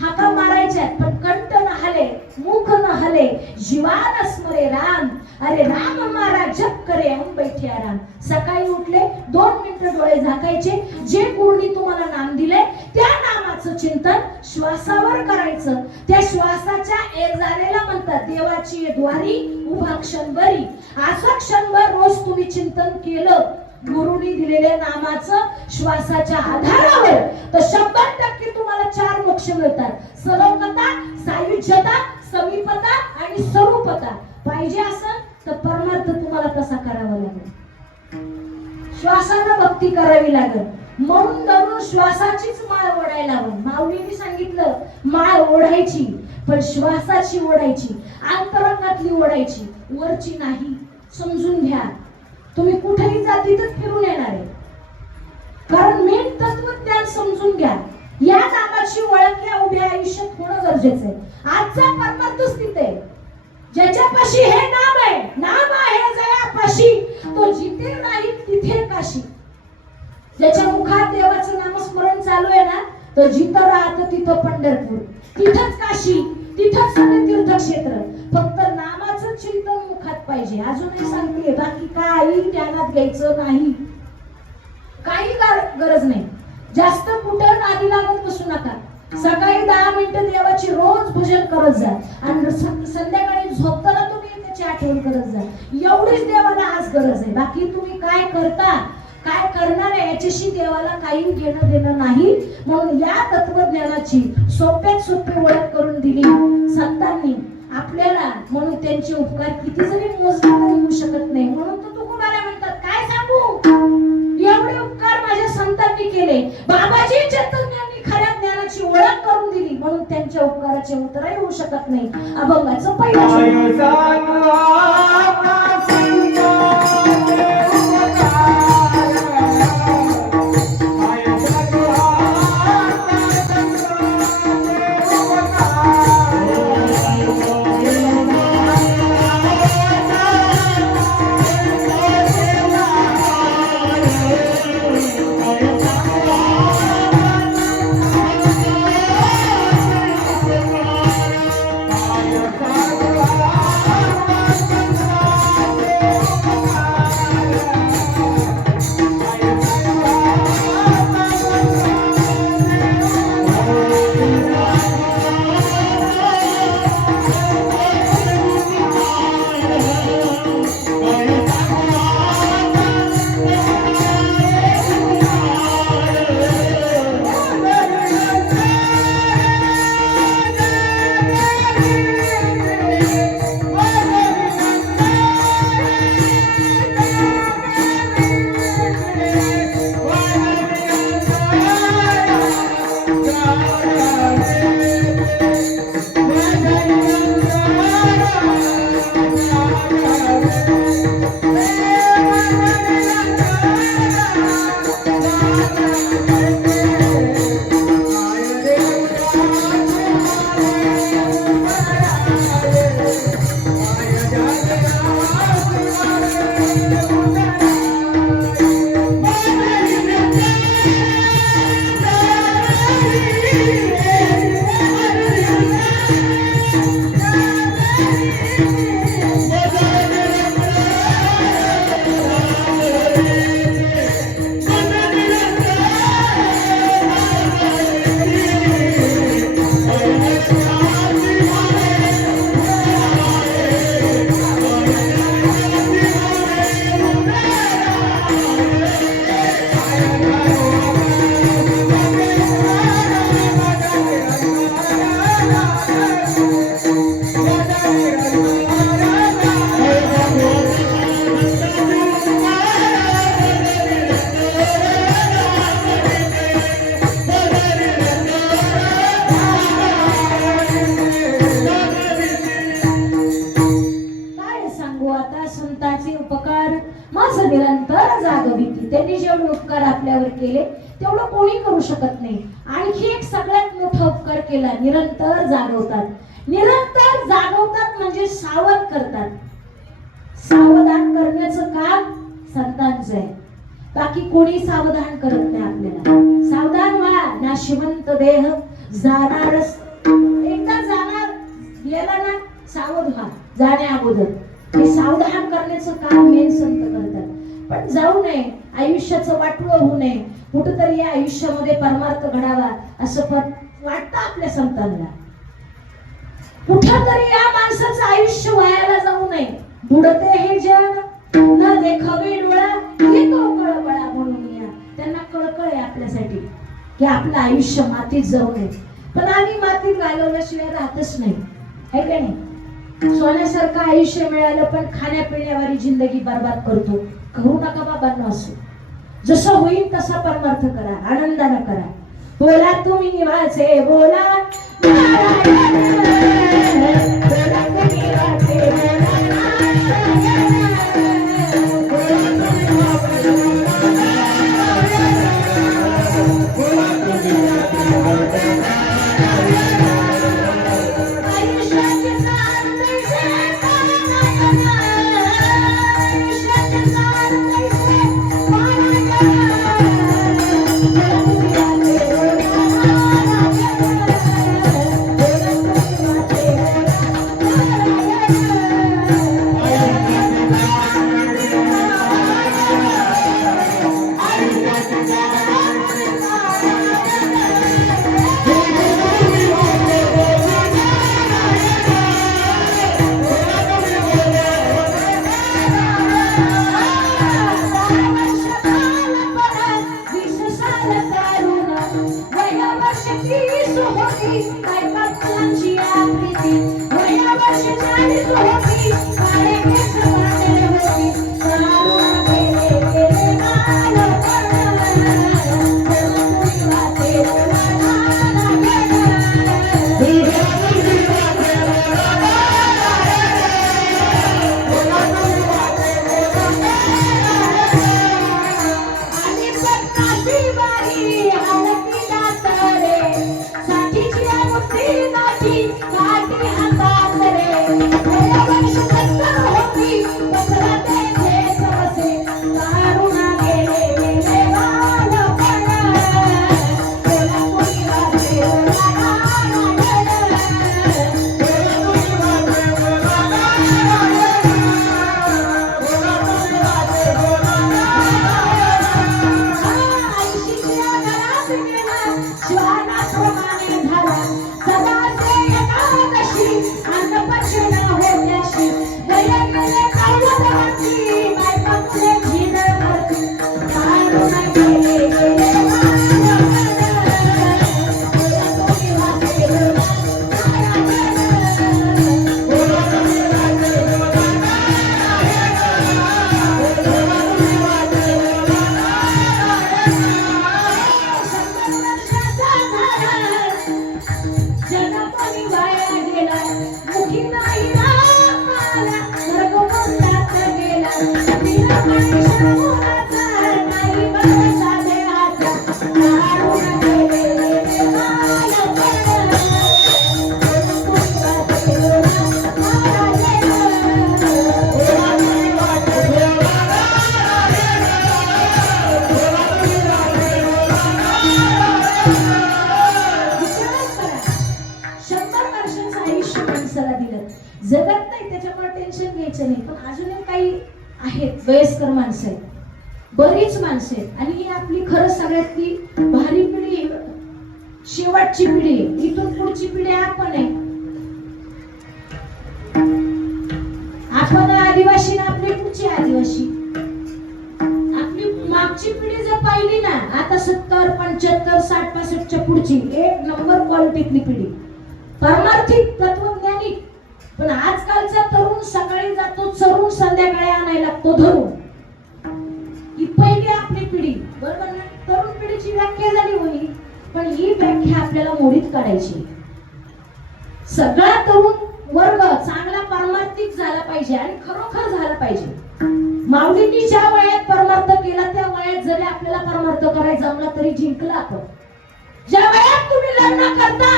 हाका मारायच्या पण कंठ न हले, मुख न हले, जीवान स्मरे राम. अरे राम मारा जप करे हम बैठे आराम. सकाळी उठले 2 मिनिटं डोळे झाकायचे. जे गुरुनी तुम्हाला नाम दिले त्या नामाचं चिंतन श्वासावर करायचं. त्या श्वासाच्या एजारेला म्हणतात देवाची द्वारी उभा क्षणभरी. असं क्षणभर रोज तुम्ही चिंतन केलं गुरुनी दिलेल्या नामाचं श्वासाच्या आधारावर तर 100% तुम्हाला 4 मोक्ष मिळतात. सलोकता, सायुज्यता, समीपता आणि स्वरूपता. पाहिजे असं तर परमार्थ तुम्हाला तसा करावा लागेल. श्वासानं भक्ती करावी लागेल. म्हणून धरून श्वासाचीच माळ ओढायला हवी. माऊलींनी सांगितलं माळ ओढायची पण श्वासाची ओढायची, अंतरंगातली ओढायची, वरची नाही. समजून घ्या. तुम्ही कुठेही जा तिथेच फिरून येणार आहे. कारण मेन तत्वज्ञान समजून घ्या. या नामाची ओळख या उभ्या आयुष्यात होणं गरजेचं आहे. आजचा परमार्थच तिथे आहे. ज्याच्यापाशी हे नाम आहे, नाम आहे जयापाशी, तो जिथे नाही तिथे काशी. ज्याच्या मुखात देवाचं नामस्मरण चालू आहे ना, तर जिथं राहतं तिथं पंढरपूर, तिथंच काशी, तिथंच सगळे तीर्थक्षेत्र. फक्त नामाचं चिंतन मुखात पाहिजे. अजूनही सांगते बाकी काही ध्यानात घ्यायचं नाही. काही गरज नाही. जास्त कुठं नादी लागत बसू नका. सकाळी 10 मिनिटं देवाची रोज भजन करत जा आणि संध्याकाळी झोपताना तुम्ही त्याची आठवण करत जा. एवढीच देवाला आज गरज आहे. बाकी तुम्ही काय करता, काय करणार आहे याच्याशी देवाला काही घेणं देणं नाही. म्हणून या तत्वज्ञानाची सोप्यात सोपी ओळख करून दिली संतांनी आपल्याला. म्हणून त्यांचे उपकार किती जरी मोजले तरी होऊ शकत नाही. म्हणून तो तुकोबाला म्हणतात काय सांगू, एवढे उपकार माझ्या संतांनी केले. बाबाजी चैतन्यांनी खऱ्या ज्ञानाची ओळख करून दिली. म्हणून त्यांच्या उपकाराचे उत्तरही होऊ शकत नाही. अभंगाचं पहिलं त्यांनी जेवढे उपकार आपल्यावर केले तेवढं कोणी करू शकत नाही. आणखी एक सगळ्यात मोठा उपकार केला, निरंतर जागवतात. निरंतर जागवतात म्हणजे सावध करतात. सावधान करण्याचं काम संतांचं आहे, बाकी कोणी सावधान करत नाही आपल्याला. सावधान व्हा, नाशिवंत देह जाणारच, एकदा जाणार गेला ना, सावध व्हा जाण्या अगोदर. हे सावधान करण्याचं काम मेन संत करतात. पण जाऊ नये, आयुष्याचं वाटवं होऊ नये, कुठंतरी या आयुष्यामध्ये परमार्थ घडावा असं वाटतं आपल्या संतांना. कुठंतरी या माणसाचं आयुष्य वायाला जाऊ नये. बुडते हे जग न देखावे डोळा, येतो कळबळा म्हणून या. त्यांना कळकळ आहे आपल्यासाठी की आपलं आयुष्य मातीत जाऊ नये. पण आम्ही मातीत घालवल्याशिवाय राहतच नाही, है का नाही? सोन्यासारखं आयुष्य मिळालं पण खाण्यापिण्यावारी जिंदगी बर्बाद करतो. करू नका बाबांनो असं. जसं होईल तसा परमार्थ करा, आनंदाने करा. बोला तुम्ही वाचे बोला, जगत नाही त्याच्यामुळे टेन्शन घ्यायचं नाही. पण अजून काही आहेत वयस्कर माणसं आहेत, बरीच माणसं आहेत, आणि ही आपली खरंच सगळ्यातली भारी पिढी, शेवटची पिढी. इथून पुढची पिढी आपण आहे. आपण आदिवासी ना, आपली पुढची आदिवासी. आपली मागची पिढी जर पाहिली ना, आता 70, 75, 60, 65च्या पुढची एक नंबर क्वालिटीतली पिढी, परमार्थिक, तत्वज्ञानी. पण आजकालचा तरुण सकाळी जातो चरून, संध्याकाळी आणायला लागतो धरून. ही पहिली आपली पिढी, बरोबर ना? तरुण पिढीची व्याख्या झाली होईल, पण ही व्याख्या आपल्याला मोडीत काढायची. सगळा तरुण वर्ग चांगला परमार्थिक झाला पाहिजे आणि खरोखर झाला पाहिजे. माऊलींनी ज्या वयात परमार्थ केला त्या वयात परमार्थ करायचा जमला तरी जिंकला आपण. ज्या वयात तुम्ही लग्न करता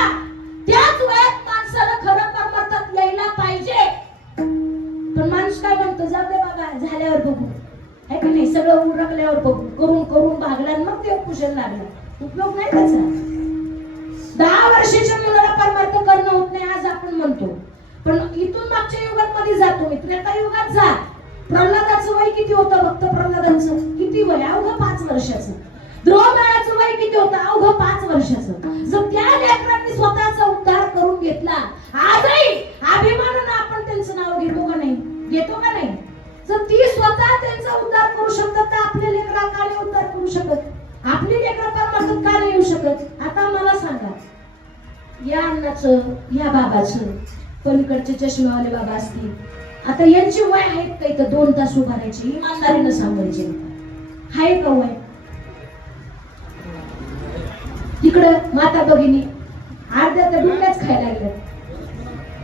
त्याच वयात माणसाला खरं परमार्थात यायला पाहिजे. पण माणूस काय म्हणतो, जाऊ दे बाबा झाल्यावर बघू, आहे की नाही, सगळं उरकल्यावर बघू, करून करून भागला मग ते कुशल लागला, उपयोग नाही त्याचा. 10 वर्षाच्या मुलाला परमार्थ करणं होत नाही आज आपण म्हणतो, पण इथून मागच्या युगांमध्ये जातो मी, त्रेता युगात जा. प्रल्हादाचं वय किती होतं? भक्त प्रल्हादांचं किती वय? अवघं 5 वर्षाचं. द्रोणाचं वय किती होतं? अवघं 5 वर्षाचं. जर त्या लेकरांनी स्वतःचा उद्धार करून घेतला, आजही अभिमानानं आपण त्यांचं नाव घेतो का नाही? घेतो का नाही? जर ती स्वतः त्यांचा उद्धार करू शकतात तर आपले लेकरं का नाही उद्धार करू शकत? आपली लेकरं परमार्थात का नाही येऊ शकत? आता मला सांगा, या अण्णाचं, या बाबाचं, पलीकडचे चष्मेवाले बाबा असतील, आता यांची वय आहेत का इथं 2 तास उभारायची? इमानदारीनं सांगायचे आहे का वय? तिकडं माता भगिनी अर्ध्या त्या डुंग्याच खायला लागल्या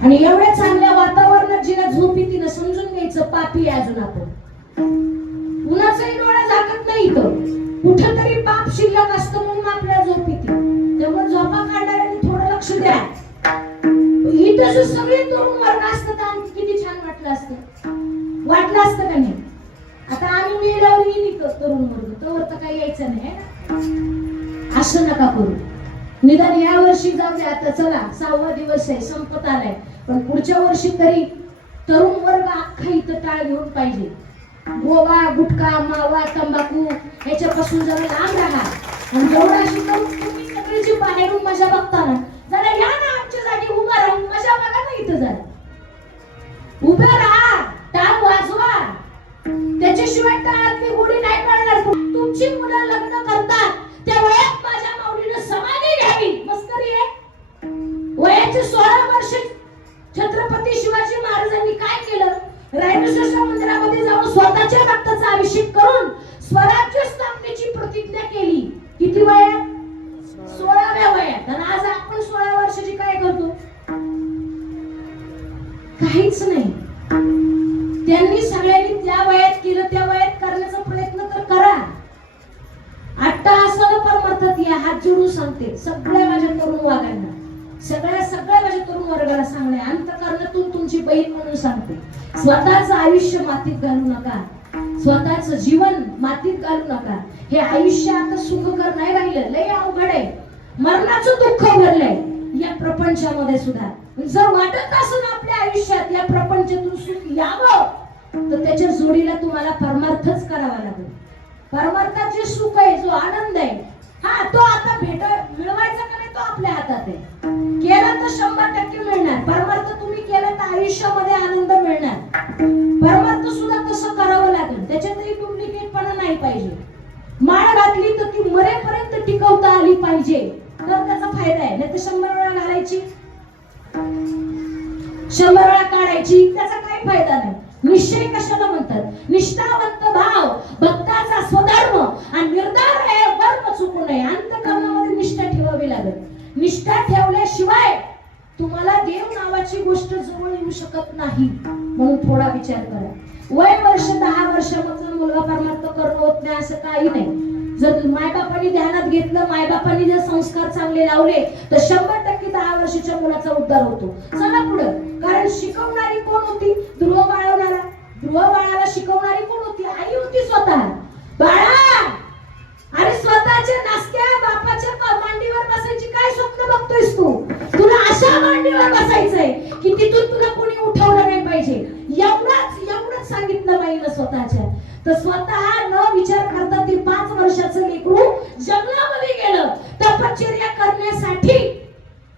आणि एवढ्या चांगल्या वातावरणात जिला झोप येते ना, समजून घ्यायचं पापी अजून आपण. कुणाचाही डोळा झाकत नाही इथं, कुठंतरी पाप शिल्लक असतं म्हणून आपल्याला झोप येते. त्यामुळे झोपा काढणाऱ्यांनी थोडं लक्ष द्या. इथं जो सगळे तरुण वर्ग असतं तर आणखी किती छान वाटलं असतं का नाही? आता आम्ही मेल्यावर येईन इथं तरुण वर्ग, तोवर तर काही यायचं नाही ना. असं नका करू. निदान या वर्षी जाऊ दे, आता चला 6वा दिवस आहे, संपत आलाय, पण पुढच्या वर्षी तरी तरुण वर्ग अख्खा इथं टाळ घेऊन पाहिजे. गोवा, गुटखा, मावा, तंबाखू याच्यापासून जरा लांब राहा. आणि जेवढा शिकवून तुम्ही सगळीची बाहेरून मजा बघता ना, जरा या ना आमच्या जागी उभा राहून मजा बघा ना. इथं जरा उभे राहा, टाळ वाजवा, त्याच्याशिवाय टाळातली गोडी नाही मिळणार. तुमची मुलं लग्न करतात त्या वयात माझ्या माऊलीनं समाधी घ्यावी, मस्करी आहे? वयाचे 16 वर्ष छत्रपती शिवाजी महाराजांनी काय केलं? रायरेश्वर मंदिरामध्ये जाऊन स्वतःच्या रक्ताचा अभिषेक करून स्वराज्य स्थापनेची प्रतिज्ञा केली. किती वयात? 16व्या वयात. आणि आज आपण 16 वर्षाची काय करतो? काहीच नाही. त्यांनी सगळ्यांनी त्या वयात केलं, त्या वयात करण्याचा प्रयत्न तर करा. अट्टहासाला परमार्थात या, हात जोडून सांगते सगळ्या माझ्या तरुण वागांना, सगळ्या माझ्या तरुण वर्गाला सांगणे, अंतःकरणातून तुमची बहीण म्हणून सांगते, स्वतःचं आयुष्य मातीत घालू नका, स्वतःचं जीवन मातीत घालू नका. हे आयुष्य आता सुखकर नाही राहिलं, लय अवघड आहे. मरणाचं दुःख भरलंय या प्रपंचामध्ये सुद्धा. जर वाटत असेल आपल्या आयुष्यात या प्रपंचातून सुख यावं, तर त्याच्या जोडीला तुम्हाला परमार्थच करावा लागेल. परमार्थात जे सुख आहे, जो आनंद आहे, हा तो आता मिळवायचा का नाही तो आपल्या हातात आहे. केला तर 100% मिळणार. परमार्थ तुम्ही केला तर आयुष्यामध्ये आनंद मिळणार. परमार्थ सुद्धा तसं करावं लागेल, त्याच्यातही डुप्लिकेटपणा नाही पाहिजे. माळ घातली तर ती मरेपर्यंत टिकवता आली पाहिजे, तर त्याचा फायदा आहे. नाही तर 100 वेळा घालायची, 100 वेळा काढायची, त्याचा काही फायदा नाही. निश्चय कशाला म्हणतात? निष्ठावंत भाव, भक्ताचा स्वधर्म आणि निर्धार आहे, कर्म चुकू नये. अंतःकरणामध्ये निष्ठा ठेवावी लागेल. निष्ठा ठेवल्याशिवाय तुम्हाला देव नावाची गोष्ट जवळ येऊ शकत नाही. म्हणून थोडा विचार करा. वय वर्ष 10 वर्षापासून मुलगा परमार्थ करणं होत नाही असं काही नाही. जर मायबापांनी ध्यानात घेतलं, मायबापांनी जर संस्कार चांगले लावले, तर 100% 10 वर्षाच्या मुलाचा उद्धार होतो. चला पुढे. कारण शिकवणारी कोण होती? ध्रुव बाळवणारा. ध्रुव बाळाला शिकवणारी कोण होती? आई होती स्वतः. बाळा, अरे स्वतःच्या नासक्या बापाच्या मांडीवर बसायची काय स्वप्न बघतोयस तू? तुला अशा मांडीवर बसायचंय की तिथून तुला कोणी उठवलं नाही पाहिजे. एवढंच सांगितलं बाईनं स्वतःच्या. तर स्वतः न विचार करता ते 5 वर्षाचं लेकरू जंगलामध्ये गेलं तपश्चर्या करण्यासाठी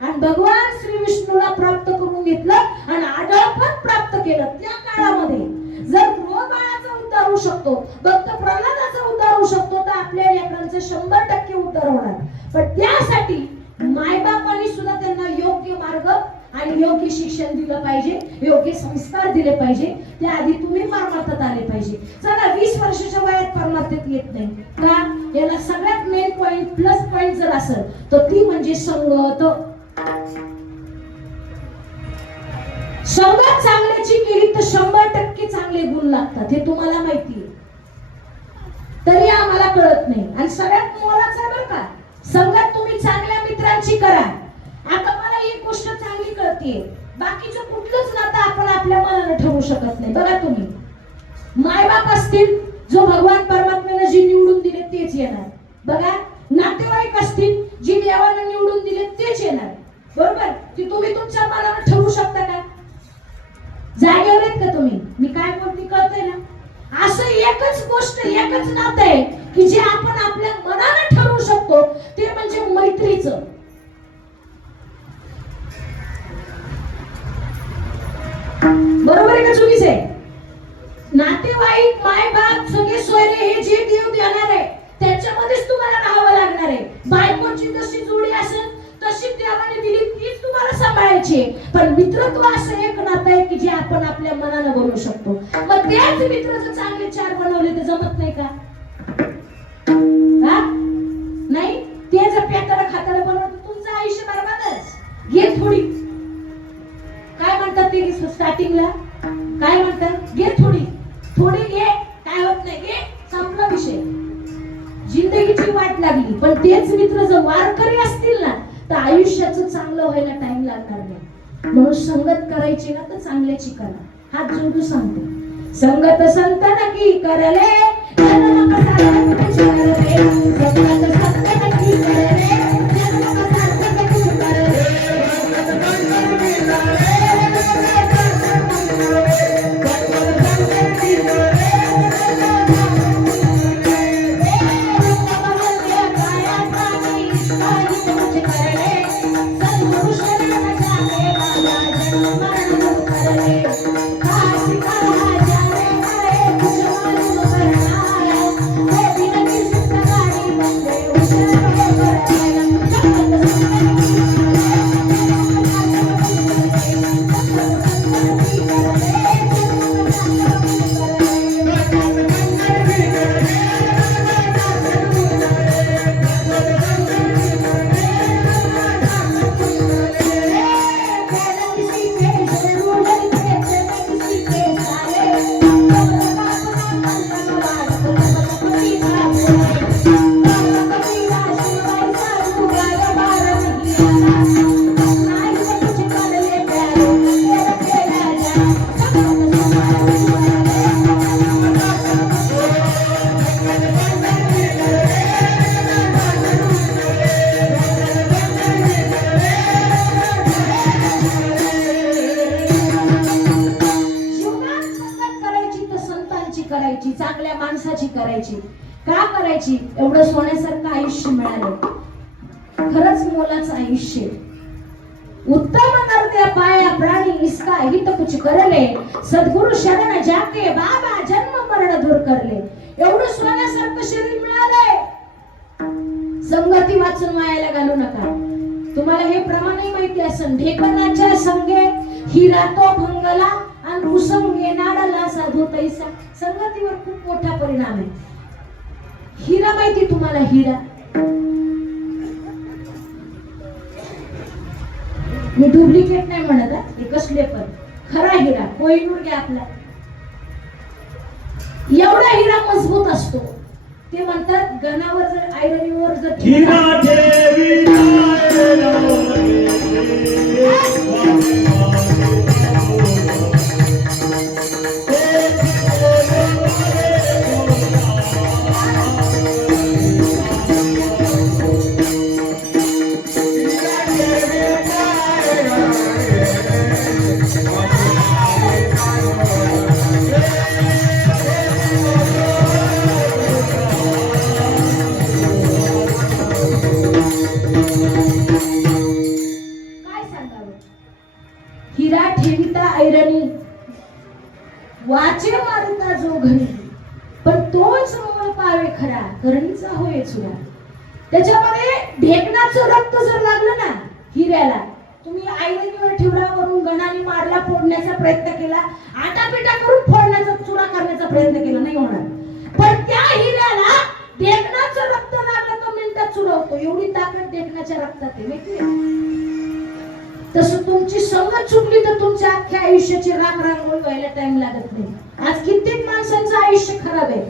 आणि भगवान श्री विष्णूला प्राप्त करून घेतलं आणि आढळपण प्राप्त केलं. त्या काळामध्ये जर ध्रुव बाळाचा उद्धार होऊ शकतो, भक्त प्रल्हादाचा उद्धार होऊ शकतो, तर आपल्या लेकरांचा 100% उद्धार होणार. पण त्यासाठी मायबापांनी सुद्धा त्यांना योग्य मार्ग आणि योग्य शिक्षण दिलं पाहिजे, योग्य संस्कार दिले पाहिजे. त्याआधी तुम्ही परमार्थात आले पाहिजे. चला 20 वर्षाच्या वयात परमार्थात येत नाही का? याला सगळ्यात मेन पॉइंट, प्लस पॉइंट जर असेल तर ती म्हणजे संगत. संगत चांगल्याची केली तर 100% चांगले गुण लागतात, हे तुम्हाला माहिती आहे. तरी आम्हाला कळत नाही. आणि सगळ्यात मोलाचं आहे बरं का, संगत तुम्ही चांगल्या मित्रांची करा. आता मला ही गोष्ट चांगली कळते, बाकीचं कुठलंच नातं आपण आपल्या मनानं ठरवू शकत नाही. बघा तुम्ही, मायबाप असतील, जो भगवान परमात्म्याने जी निवडून दिले तेच येणार. बघा, नातेवाईक असतील, जी देवाने निवडून दिले तेच येणार. बरोबर, ती तुम्ही तुमच्या मनानं ठरवू शकता का? जागेवर आहेत का तुम्ही? मी काय बोलते कळतंय ना? असं एकच गोष्ट, एकच नातं आहे की जे आपण आपल्या मनानं ठरवू शकतो, ते म्हणजे मैत्रीचं. बरोबर आहे का चुकीचं आहे? नातेवाईक, मायबाप, सगळे सोयरे हे जे देव देणार आहे त्याच्यामध्येच तुम्हाला राहावं लागणार आहे. बायकोची जशी जोडी असेल तशी देवाने दिली तीच तुम्हाला सांभाळायची. पण मित्रत्व असं एक नातं आहे की जे आपण आपल्या मनानं बनवू शकतो. मग त्याच मित्र जर चांगले चार बनवले तर जमत नाही का? नाही, ते जर प्याताला खाताला बनवलं तुमचं आयुष्य बरबादच. घे थोडी, काय म्हणतात ते स्टार्टिंगला, काय म्हणतात, घे थोडी थोडी घे, काय होत नाही, घे, संपला विषय. जिंदगीची वाट लागली. पण तेच मित्र जर वारकरी असतील ना तर आयुष्याचं चांगलं व्हायला टाइम लागणार नाही. म्हणून संगत करायची ना तर चांगल्याची करा. हात जोडू सांगते, संगत संतन की करले, जन्म कसा करले, संगत संतन की करले, जन्म कसा करले. करायची, चांगल्या माणसाची करायची. का करायची? एवढं सोन्यासारखं आयुष्य मिळालं, खरंच मोलाचं आयुष्य. उत्तम करते पाया प्राणी इसका हित कुछ करले, सद्गुरु शरण जाके बाबा जन्म मरण दूर करले. एवढं सोन्यासारखं शरीर मिळालंय. संगती वाचून वायाला घालू नका. तुम्हाला हे प्रमाणही माहिती असेल, ढेकणाच्या संगे हिरा तो भंगला आणि कुसंगे नाडाला साधू तैसा. संगतीवर खूप मोठा परिणाम आहे. हिरा माहिती तुम्हाला? हिरा मी डुप्लिकेट नाही म्हणत, हे कसले पण खरा हिरा कोहिनूर घ्या आपला. एवढा हिरा मजबूत असतो. ते म्हणतात गणावर जर आयरनीवर जर हिरा ठेवी हिरा ठेविता ऐरणी वाचे मारता जो घरी, पण तोच मोल पावे खरा करणीचा होय चुरा. त्याच्यामध्ये ढेकणाचं रक्त जर लागलं ना हिऱ्याला, तुम्ही ऐरणीवर ठेवला, वरून गणाने मारला, फोडण्याचा प्रयत्न केला, आटापिटा करून फोडण्याचा चुरा करण्याचा प्रयत्न केला, नाही होणार. पण त्या हिऱ्याला ढेकणाचं रक्त लागलं तर मिनिटात चुरा होतो. एवढी ताकद ढेकणाच्या रक्तात आहे, माहिती आहे? तसं तुमची संगत चुकली तर तुमच्या अख्ख्या आयुष्याची रांगोळी व्हायला टाइम लागत नाही. आज कित्येक माणसांचं आयुष्य खराब आहे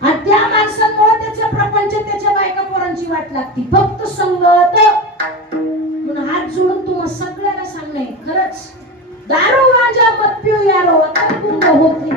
आणि त्या माणसांमुळे त्याच्या दारू गांजा मत पियो यारो अकल गुंग होती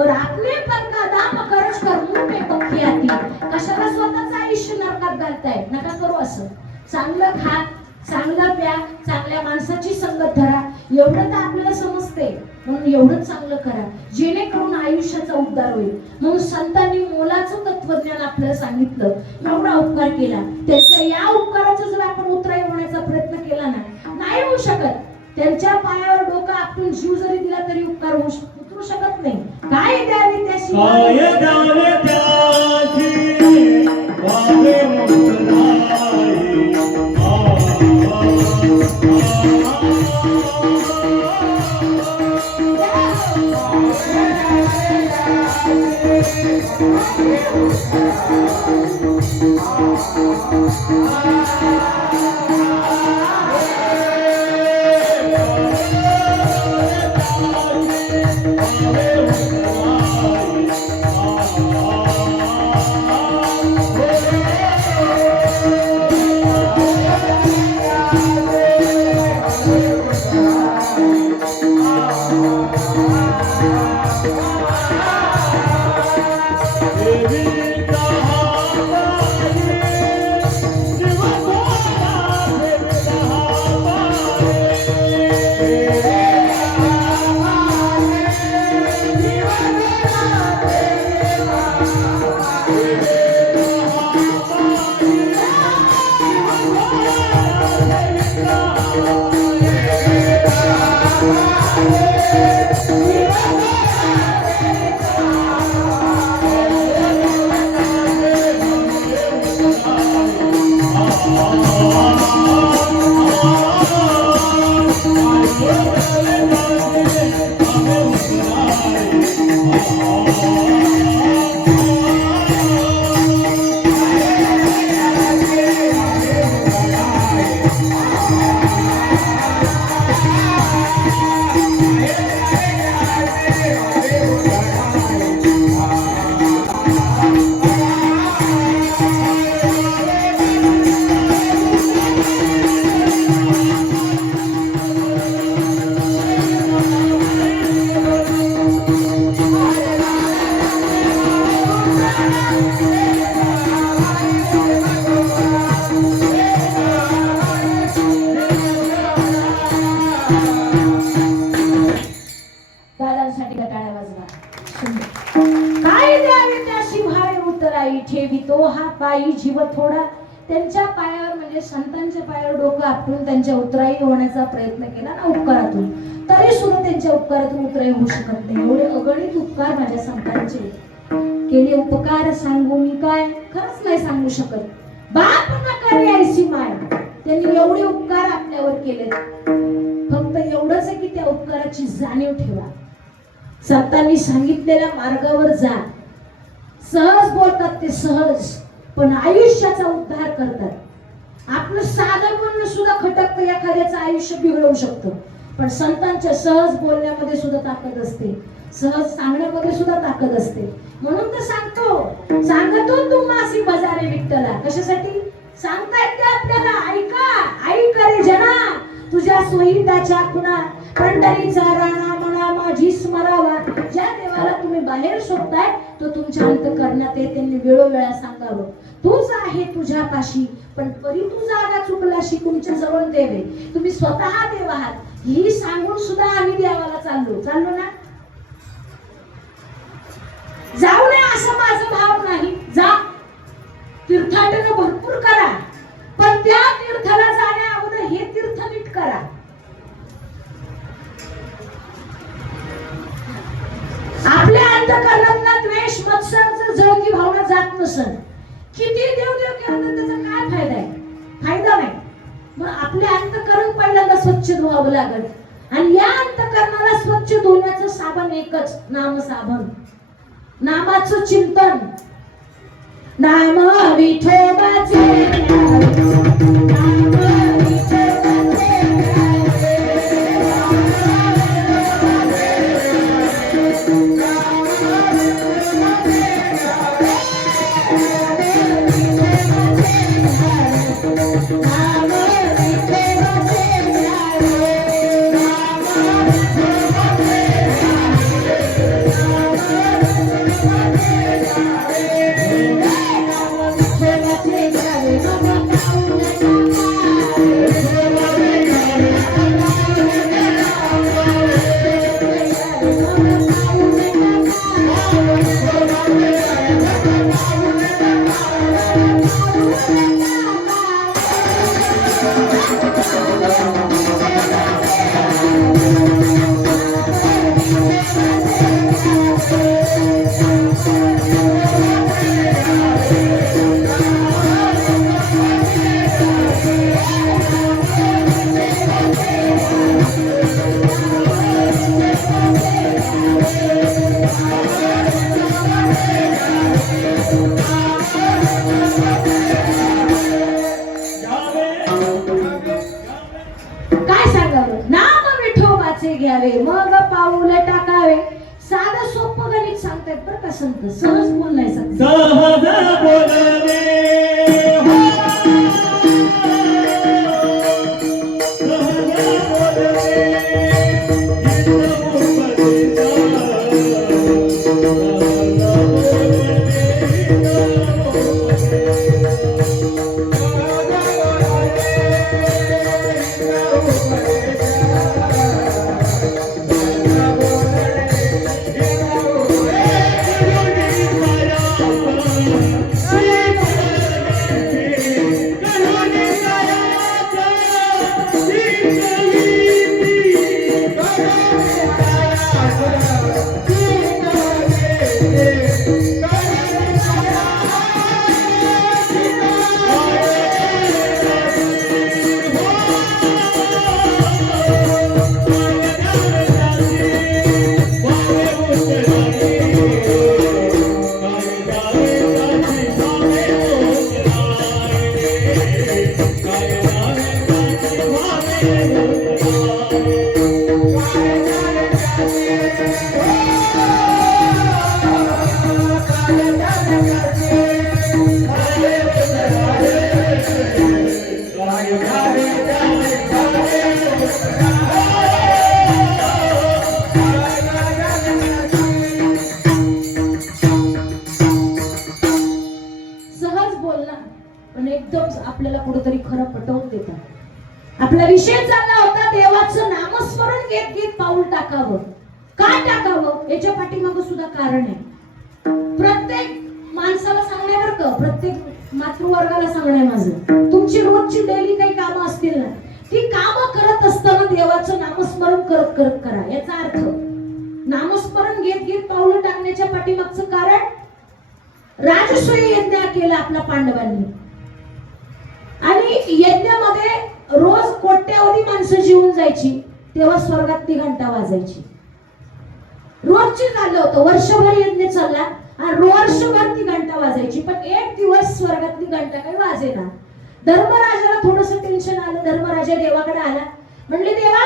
और आपने पण का दाम खर्च कर मुंह में पक्की आती. कशाला स्वतःचं आयुष्य नरकात घालताय? नका करू असं. चांगलं खा, चांगलं प्या, चांगल्या माणसाची संगत धरा, एवढं तर आपल्याला समजते. म्हणून एवढं चांगलं करा जेणेकरून आयुष्याचा उद्धार होईल. म्हणून संतांनी मोलाचं तत्वज्ञान आपल्याला सांगितलं, एवढा उपकार केला. त्यांच्या या उपकाराचा जर आपण उतराई होण्याचा प्रयत्न केला ना, नाही होऊ शकत. त्यांच्या पायावर डोकं आपण जीव जरी दिला तरी उपकार उतरू शकत नाही. काय द्यावे त्याशी काय द्यावे त्याशी वावे मुक्ताई. ठेवितो हा पायी जीव थोडा. त्यांच्या पायावर म्हणजे संतांच्या पायावर डोकं आपटून त्यांच्या उतराई होण्याचा प्रयत्न केला ना उपकारातून, तरी सुद्धा त्यांच्या उपकारातून उतराई होऊ शकत नाही. एवढे अगणित उपकार माझ्या संतांचे केले. उपकार सांगू मी काय, खरंच नाही सांगू शकत. बाप ना करे ऐसी माय, त्यांनी एवढे उपकार आपल्यावर केले. फक्त एवढंच आहे की त्या उपकाराची जाणीव ठेवा. संतांनी सांगितलेल्या मार्गावर जा. सहज बोलतात ते सहज, पण आयुष्याचा उद्धार करतात. आपलं साधं म्हणणं सुद्धा खटकतं, एखाद्याचं आयुष्य बिघडवू शकतं. पण संतांच्या सहज बोलण्यामध्ये सुद्धा ताकद असते, सहज सांगण्यामध्ये सुद्धा ताकद असते. म्हणून तर सांगतो तुम्हासी बजारे विठ्ठला. कशासाठी सांगतायत ते आपल्याला? ऐका ऐका रे जना, तुझ्या सोयीदाच्या खुणा पंढरीचा राणा म्हणा माझी स्मरावा. ज्या देवाला तुम्ही बाहेर शोधताय तो तुमच्या अंतःकरणात आहे. त्यांनी वेळोवेळा सांगावं, तूच आहे तुझ्या पाशी, पण परी तू जागा चुकलाशी तुमच्या जवळ देव आहे. तुम्ही स्वतः देव आहात ही सांगून सुद्धा आम्ही देवाला चाललो ना. जाऊ नये असं माझं भाव नाही. जा, तीर्थाटन भरपूर करा, पण त्या तीर्थाला जाण्या अगोदर हे तीर्थ नीट करा. आपल्या अंतःकरणातला द्वेष मत्सराचं जळकी भावना जात नसन, किती देव केलं तर त्याचा काय फायदा आहे? फायदा नाही. मग आपल्या अंतःकरण पहिल्यांदा स्वच्छ धुवावं लागेल. आणि या अंतःकरणाला स्वच्छ धुण्याचं साबण एकच, नाम साबण, नामाचं चिंतन. नाम विठोबाचे विठोबाचे घ्यावे मग पाऊल काय सांगावं? नाम विठोबाचे घ्यावे मग पाऊल टाकावे. साधं सोपं गणित सांगतायत बरं का संत, सहज बोललाय संत. सहज बोलवे आपल्याला कुठेतरी खरं पटवून देतात. आपला विषय चालला होता देवाचं नामस्मरण घेत घेत पाऊल टाकावं. का टाकावं याच्या पाठीमागं सुद्धा कारण आहे. प्रत्येक माणसाला सांगण्यावर का प्रत्येक मातृवर्गाला सांगणे माझं, तुमची रोजची डेली काही कामं असतील ना, ती कामं करत असताना देवाचं नामस्मरण करत करत करा. याचा अर्थ नामस्मरण घेत घेत पाऊल टाकण्याच्या पाठीमागचं कारण, राजसूय यज्ञ केला आपला पांडवांनी आणि यज्ञामध्ये रोज कोट्यावधी माणसं जीवन जायची, तेव्हा स्वर्गात ती घंटा वाजायची. रोजची झालं होतं, वर्षभर यज्ञ चालला आणि वर्षभर ती घंटा वाजायची, पण एक दिवस स्वर्गातली घंटा काही वाजेना. धर्मराजाला थोडस टेन्शन आलं. धर्मराजा देवाकडे आला, म्हणले देवा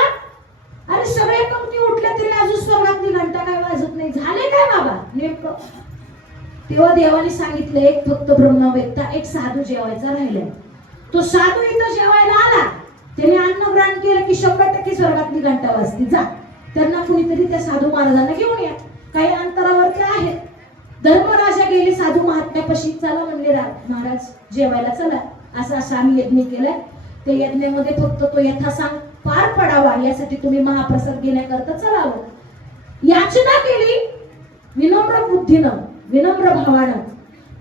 अरे सगळे पंक्ती उठले तरी अजून स्वर्गातली घंटा काय वाजत नाही, झाले काय बाबा नेमकं? तेव्हा देवाने सांगितलं एक फक्त ब्रह्मवेत्ता, एक साधू जेवायचा राहिलाय. तो साधू इथं जेवायला आला, त्याने अन्नग्रहण केलं की 100% स्वर्गातली घंटा वाजते. जा त्यांना कुणीतरी त्या साधू महाराजांना घेऊन या, काही अंतरावरती आहेत. धर्मराजा गेले साधू महात्म्यापाशी. चला म्हणले महाराज जेवायला चला, असं असं आम्ही यज्ञ केलाय, त्या यज्ञामध्ये फक्त तो यथासांग पार पडावा यासाठी तुम्ही महाप्रसाद घेण्याकरता चलावं. याचना केली विनम्र बुद्धीनं, विनम्र भावानं.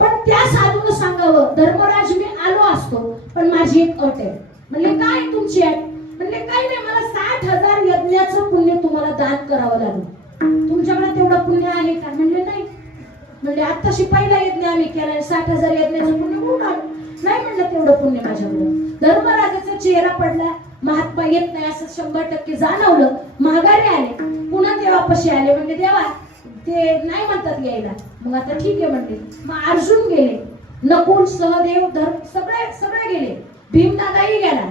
पण त्या साधूनं सांगावं धर्मराज मी आलो असतो, पण माझी एक अट आहे. म्हणले काय तुमची अट? म्हणले काही नाही, मला 60,000 यज्ञाचं पुण्य तुम्हाला दान करावं लागेल. तुमच्याकडे तेवढं पुण्य आहे का? म्हणले नाही. म्हणले आताशी पहिला यज्ञ आम्ही केलाय, 60,000 यज्ञाचं पुण्य कुठून आलं? नाही म्हणलं तेवढं पुण्य माझ्याकडे. धर्मराजाचा चेहरा पडला, महात्मा येत नाही असं 100% जाणवलं. माघारी आले, पुन्हा देवापाशी आले. म्हणजे देवा ते नाही म्हणतात यायला. मग आता ठीक आहे म्हणले. मग अर्जुन गेले, नकुल सहदेव सगळे गेले, भीमदादाही गेला,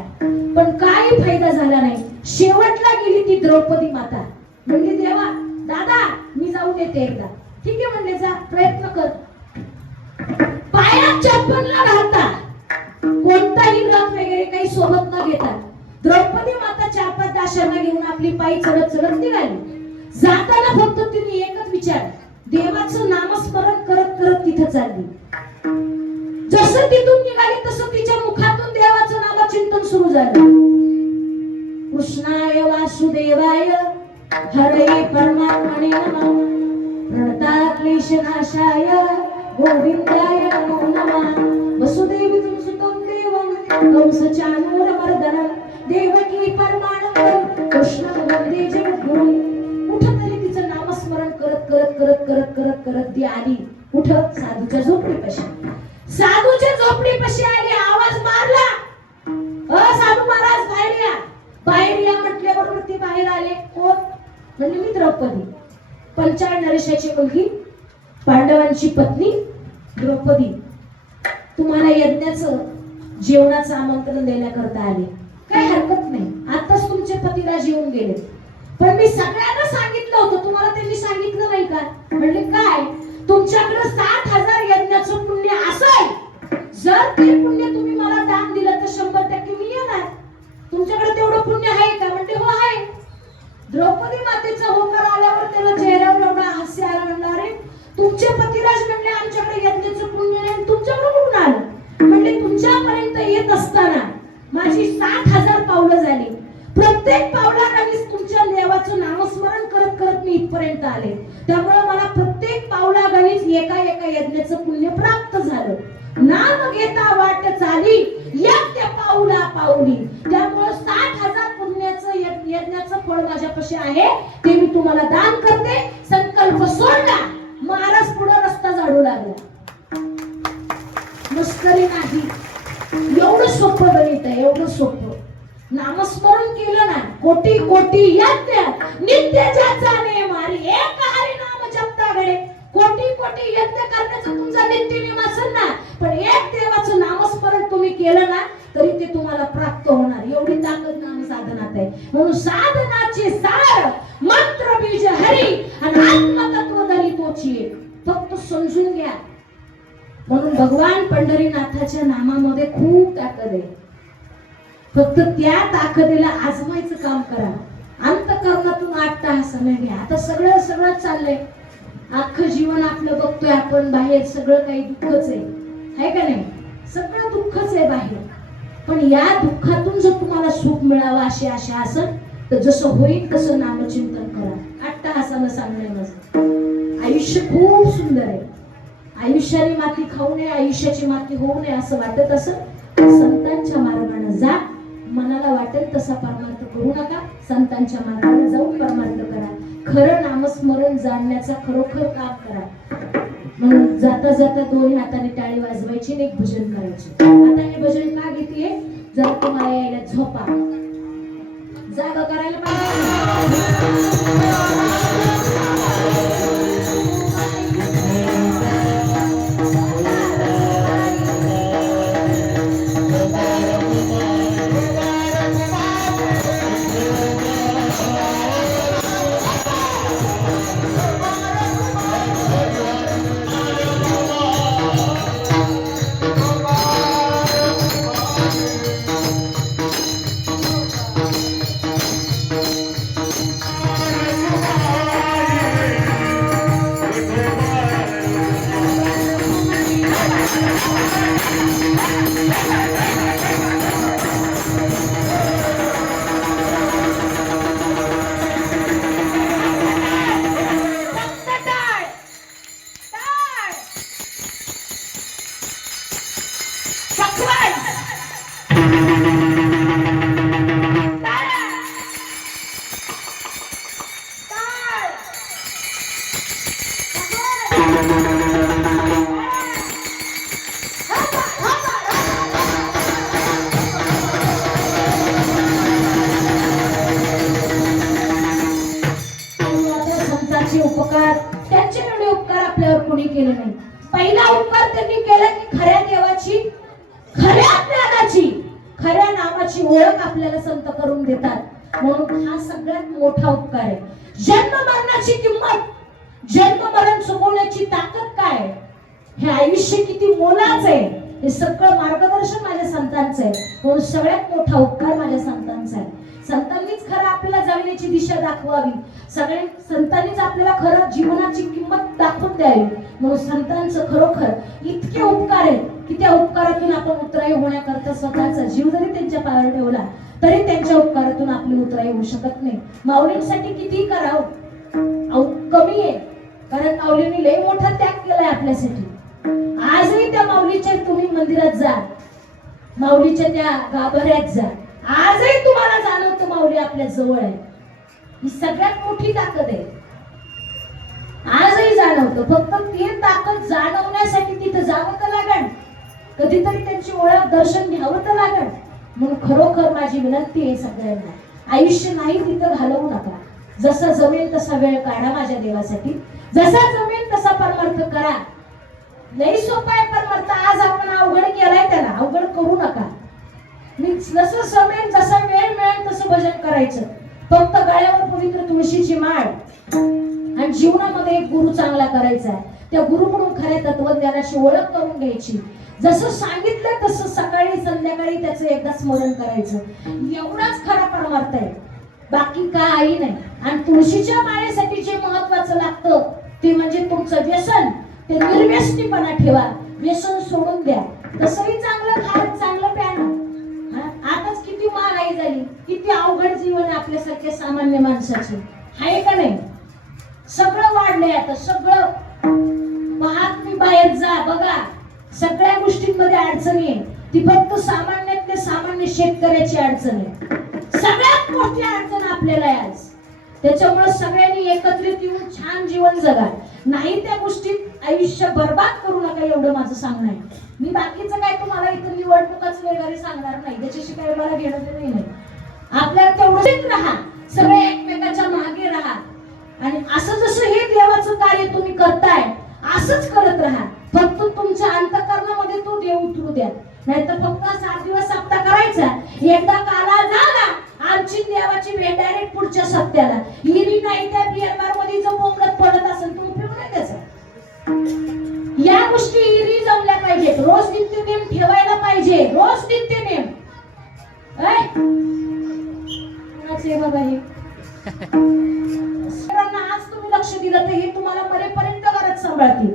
पण काही फायदा झाला नाही. शेवटला गेली ती द्रौपदी माता. म्हणली देवा दादा मी जाऊ देते एकदा. ठीक आहे म्हणले, जा प्रयत्न कर. पायात चप्पल न घालता, कोणताही रथ वगैरे काही सोबत न घेता द्रौपदी माता 4-5 दाशांना घेऊन आपली पायी चढत चढत निघाली. जाताना फक्त तिने एकच विचार, देवाचं नामस्मरण करत करत तिथं चालली. जसं जसं तिथून निघाली तसं तिच्या मुखातून देवाचं नामचिंतन सुरू झालं. कृष्णाय वासुदेवाय हरे परमात्मने नमः, प्रणताक्लेशनाशाय गोविंदाय नमो नमः. वसुदेवं सुतं देवं कंसचाणूरमर्दनं देवकी परमानंदं कृष्णं वंदे जगद्गुरुं. कुठंतरी तिचं नामस्मरण करत करत करत करत करत करत ती आली कुठं? साधूच्या झोपडीपाशी. साधूच्या झोपडीपाशी आली, आवाज मारला, साधू महाराज बाहेर या. बाहेर या म्हटल्याबरोबर ती बाहेर आले. कोण? म्हणजे मी द्रौपदी, पंचाळ नरेशाची मुलगी, पांडवांची पत्नी द्रौपदी. तुम्हाला यज्ञाचं जेवणाचं आमंत्रण देण्याकरता आले. काही हरकत नाही, आताच तुमचे पतिराज येऊन गेले, पण मी सगळ्यांना सांगितलं होतं, तुम्हाला त्यांनी सांगितलं नाही का? म्हणले काय? तुमच्याकडे 60,000 यज्ञाचं पुण्य असेल, जर ते पुण्य तुम्ही मला दान दिलं तर 100% मी येणार. तुमच्याकडे तेवढं पुण्य आहे का? म्हणजे हो आहे. द्रौपदी मातेचा होकार आल्यावर त्याला चेहऱ्यावर एवढा हास्य आला. म्हणला अरे तुमचे पतिराज म्हणले आमच्याकडे यज्ञाचं पुण्य नाही, तुमच्याकडे कुठून आलं? म्हणले तुमच्यापर्यंत येत असताना माझी 60,000 पावलं झाली. प्रत्येक पावलागाणीच तुमच्या देवाचं नामस्मरण करत करत मी इथपर्यंत आले. त्यामुळे मला प्रत्येक पावलागाणीच एका एका यज्ञाचं पुण्य प्राप्त झालं. नाम घेता वाट चाली यज्ञ पाऊला पाऊली. त्यामुळे 60,000 पुण्याचं यज्ञाचं फळ माझ्यापाशी आहे, ते मी तुम्हाला दान करते. संकल्प सोडला, महाराज पुढे रस्ता झाडू लागला. मस्करी नाही, एवढं सोपं गणित आहे, एवढं सोपं. नामस्मरण केलं ना, कोटी कोटी यज्ञ नित्य ज्याचा नेमारी एक हरी नाम जपता घडे. कोटी कोटी यज्ञ करण्याचा तुमचा नित्य नियम असेल ना, पण एक देवाचं नामस्मरण तुम्ही केलं ना तरी ते तुम्हाला प्राप्त होणार. एवढी ताकद नाम साधनात आहे. म्हणून साधनाचे सार मंत्र बीज हरी आणि आत्मतत्व दरी तोची. फक्त समजून घ्या. म्हणून भगवान पंढरीनाथाच्या नामामध्ये खूप ताकद आहे. फक्त त्या ताकदीला आजमायचं काम करा. अंतःकरणातून अट्टहासाने घ्या. आता सगळं सगळं चाललंय, अख्खं जीवन आपलं बघतोय आपण, बाहेर सगळं काही दुःखच आहे का नाही? सगळं दुःखच आहे बाहेर. पण या दुःखातून जर तुम्हाला सुख मिळावं अशी आशा असेल तर जसं होईल तसं नामचिंतन करा. अट्टहासानं सांगणे माझं. आयुष्य खूप सुंदर आहे. आयुष्याने माती खाऊ नये, आयुष्याची माती होऊ नये असं वाटत असं संतांच्या मार्गाने जा. मनाला वाटेल तसा परमार्थ करू नका. संतांच्या मार्गाने जाऊन परमार्थ करा. खरं नामस्मरण जाणण्याचा खरोखर काम करा. म्हणून जाता जाता दोन्ही हाताने टाळी वाजवायची आणि एक भजन करायचे. आता हे भजन का घेतीये? जर तुम्हाला यायला झोपा, जागा करायला पाहिजे. उपकार, त्यांचे एवढे उपकार आपल्यावर कोणी केले नाही. पहिला उपकार त्यांनी केला की खऱ्या देवाची, खऱ्या ज्ञानाची, खऱ्या नामाची ओळख आपल्याला संत करून देतात. म्हणून हा सगळ्यात मोठा उपकार आहे. जन्म मरणाची किंमत, जन्म मरण चुकवण्याची ताकद काय, हे आयुष्य किती मोलाचं आहे, हे सगळं मार्गदर्शन माझ्या संतांचं आहे. म्हणून सगळ्यात मोठा उपकार माझ्या संतांचा आहे. संतांनीच खरं आपल्याला जगण्याची दिशा दाखवावी, सगळ्या संतांनीच आपल्याला खरं जीवनाची किंमत दाखवून द्यावी. म्हणून संतांचं खरोखर इतके उपकार आहेत की त्या उपकारातून आपण उतराई होण्याकरता स्वतःचा जीव जरी त्यांच्या पायावर ठेवला तरी त्यांच्या उपकारातून आपली उतराई होऊ शकत नाही. माऊलींसाठी किती करावं कमी आहे, कारण माऊलींनी लय मोठा त्याग केलाय आपल्यासाठी. आजही त्या माऊलीच्या तुम्ही मंदिरात जा, माऊलीच्या त्या गाभाऱ्यात जा, आजही तुम्हाला जाणवतं माऊली आपल्या जवळ आहे. ही सगळ्यात मोठी ताकद आहे, आजही जाणवतं. फक्त ती ताकद जाणवण्यासाठी तिथं जावं तर लागण, कधीतरी त्यांची ओळख दर्शन घ्यावं तर लागण. म्हणून खरोखर माझी विनंती आहे सगळ्यांना, आयुष्य नाही तिथं घालवू नका. जसा जमेल तसा वेळ काढा माझ्या देवासाठी, जसा जमेल तसा परमार्थ करा. लई सोपा आहे परमार्थ, आज आपण अवघड केलाय त्याला, अवघड करू नका. मी जसं जमेल जसा वेळ मिळेल तसं भजन करायचं. फक्त गळ्यावर पवित्र तुळशीची माळ आणि जीवनामध्ये एक गुरु चांगला करायचा, त्या गुरुकडून खऱ्या तत्वज्ञानाची ओळख करून घ्यायची. जसं सांगितलं तसं सकाळी संध्याकाळी त्याचं एकदा स्मरण करायचं, एवढाच खरा परमार्थ आहे, बाकी काही नाही. आणि तुळशीच्या माळेसाठी जे महत्वाचं लागतं ते म्हणजे तुमचं व्यसन, ते निर्व्यसनीपणा ठेवा, व्यसन सोडून द्या. तसंही चांगलं खा, चांगलं प्या ना. आताच किती महागाई झाली, किती अवघड जीवन आहे आपल्यासारख्या सामान्य माणसाचे, आहे का नाही? सगळं वाढलंय आता, सगळं. पहा तुम्ही बाहेर जा बघा, सगळ्या गोष्टींमध्ये अडचणी आहे. ती फक्त सामान्यातले सामान्य शेतकऱ्याची अडचण आहे. सगळ्यात मोठी अडचण आपल्याला आहे आज. त्याच्यामुळे सगळ्यांनी एकत्रित येऊन छान जीवन जगा, नाही त्या गोष्टीत आयुष्य बर्बाद करू नका, एवढं माझं सांगणं आहे. मी बाकीचं काय तुम्हाला इथं निवडणुकाच वगैरे सांगणार नाही, त्याच्याशी काही मला घेणं नाही. आपल्याला तेवढंच राहा, सगळे एकमेकाच्या मागे राहा आणि असं जसं हे देवाचं कार्य तुम्ही करताय असंच करत राहा. फक्त तुमच्या अंतःकरणामध्ये तो देव उतरू द्या, नाहीतर फक्त 7 दिवस सप्ताह करायचा, एकदा काला झाला आमची देवाची भेट डायरेक्ट पुढच्या सप्त्याला. हिरी नाही त्या बिअरबार मध्ये जर बोंबलत पडत असेल तर उपयोग नाही त्याचा. या गोष्टी हिरी जमल्या पाहिजेत, रोज नित्य नेम ठेवायला पाहिजे, रोज नित्य नेम. कुणाचे बाबा हे आज तुम्ही लक्ष दिलं तर हे तुम्हाला मरेपर्यंत घरात सांभाळतील,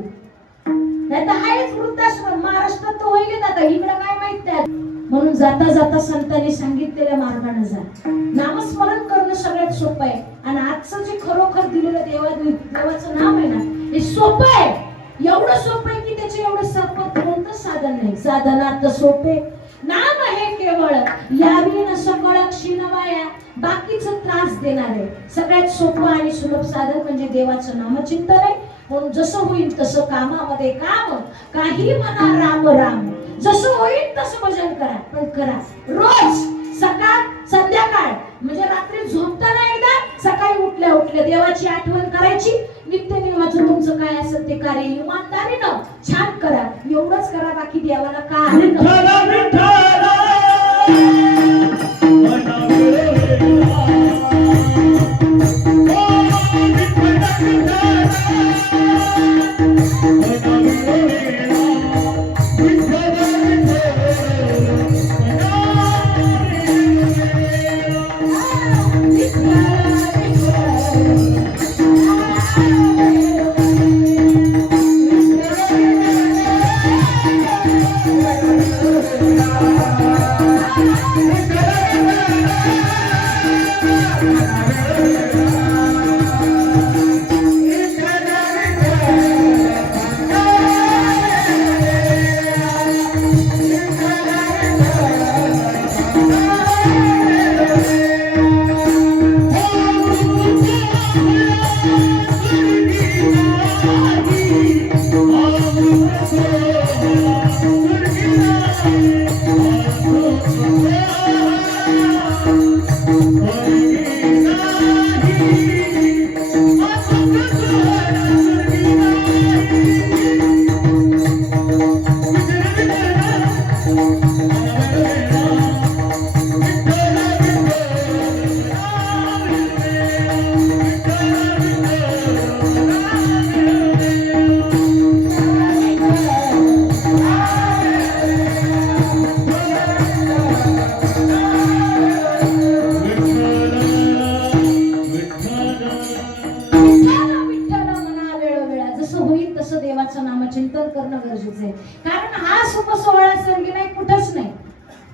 नाही तर हायच वृद्धाश्रम. महाराष्ट्रात तर होईल आता, इकडे काय माहित नाही. म्हणून जाता जाता संतांनी सांगितलेल्या मार्गाने जा. नामस्मरण करणं सगळ्यात सोपं आहे. आणि आजचं जे खरोखर दिलेलं देवाचं नाम आहे ना, हे सोपं आहे. एवढं सोपं आहे की त्याचे एवढं सोपं कोणतंच साधन नाही. साधनार्थ सोपे नाम आहे केवळ, यावी न सकळ क्षीणवाया, बाकीचं त्रास देणार आहे. सगळ्यात सोपं आणि सुलभ साधन म्हणजे देवाचं नामचिंतन आहे. म्हणून जसं होईल तसं कामामध्ये काम, काही म्हणा राम राम. जसं होईल तसं भजन करा, पण करा रोज, सकाळ संध्याकाळ. म्हणजे रात्री झोपताना एकदा, सकाळी उठल्या उठल्या देवाची आठवण करायची. नित्य नियमाचं तुमचं काय असेल ते कार्य इमानदारीनं छान करा, एवढंच करा. बाकी देवाला काय Oh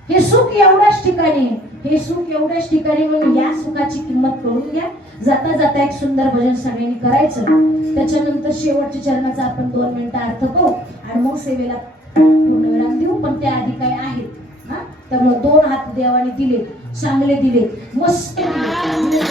हे सुख एवढ्याच ठिकाणी आहे, हे सुख एवढ्याच ठिकाणी, म्हणून या सुखाची किंमत करून घ्या. जाता जाता एक सुंदर भजन सगळ्यांनी करायचं. त्याच्यानंतर शेवटच्या चरणाचा आपण 2 मिनिटं अर्थ पाहू आणि मग सेवेला पूर्ण विराम देऊ. पण त्या आधी काय आहेत हा, त्यामुळे 2 हात देवाने दिले, चांगले दिले, मस्त दिले.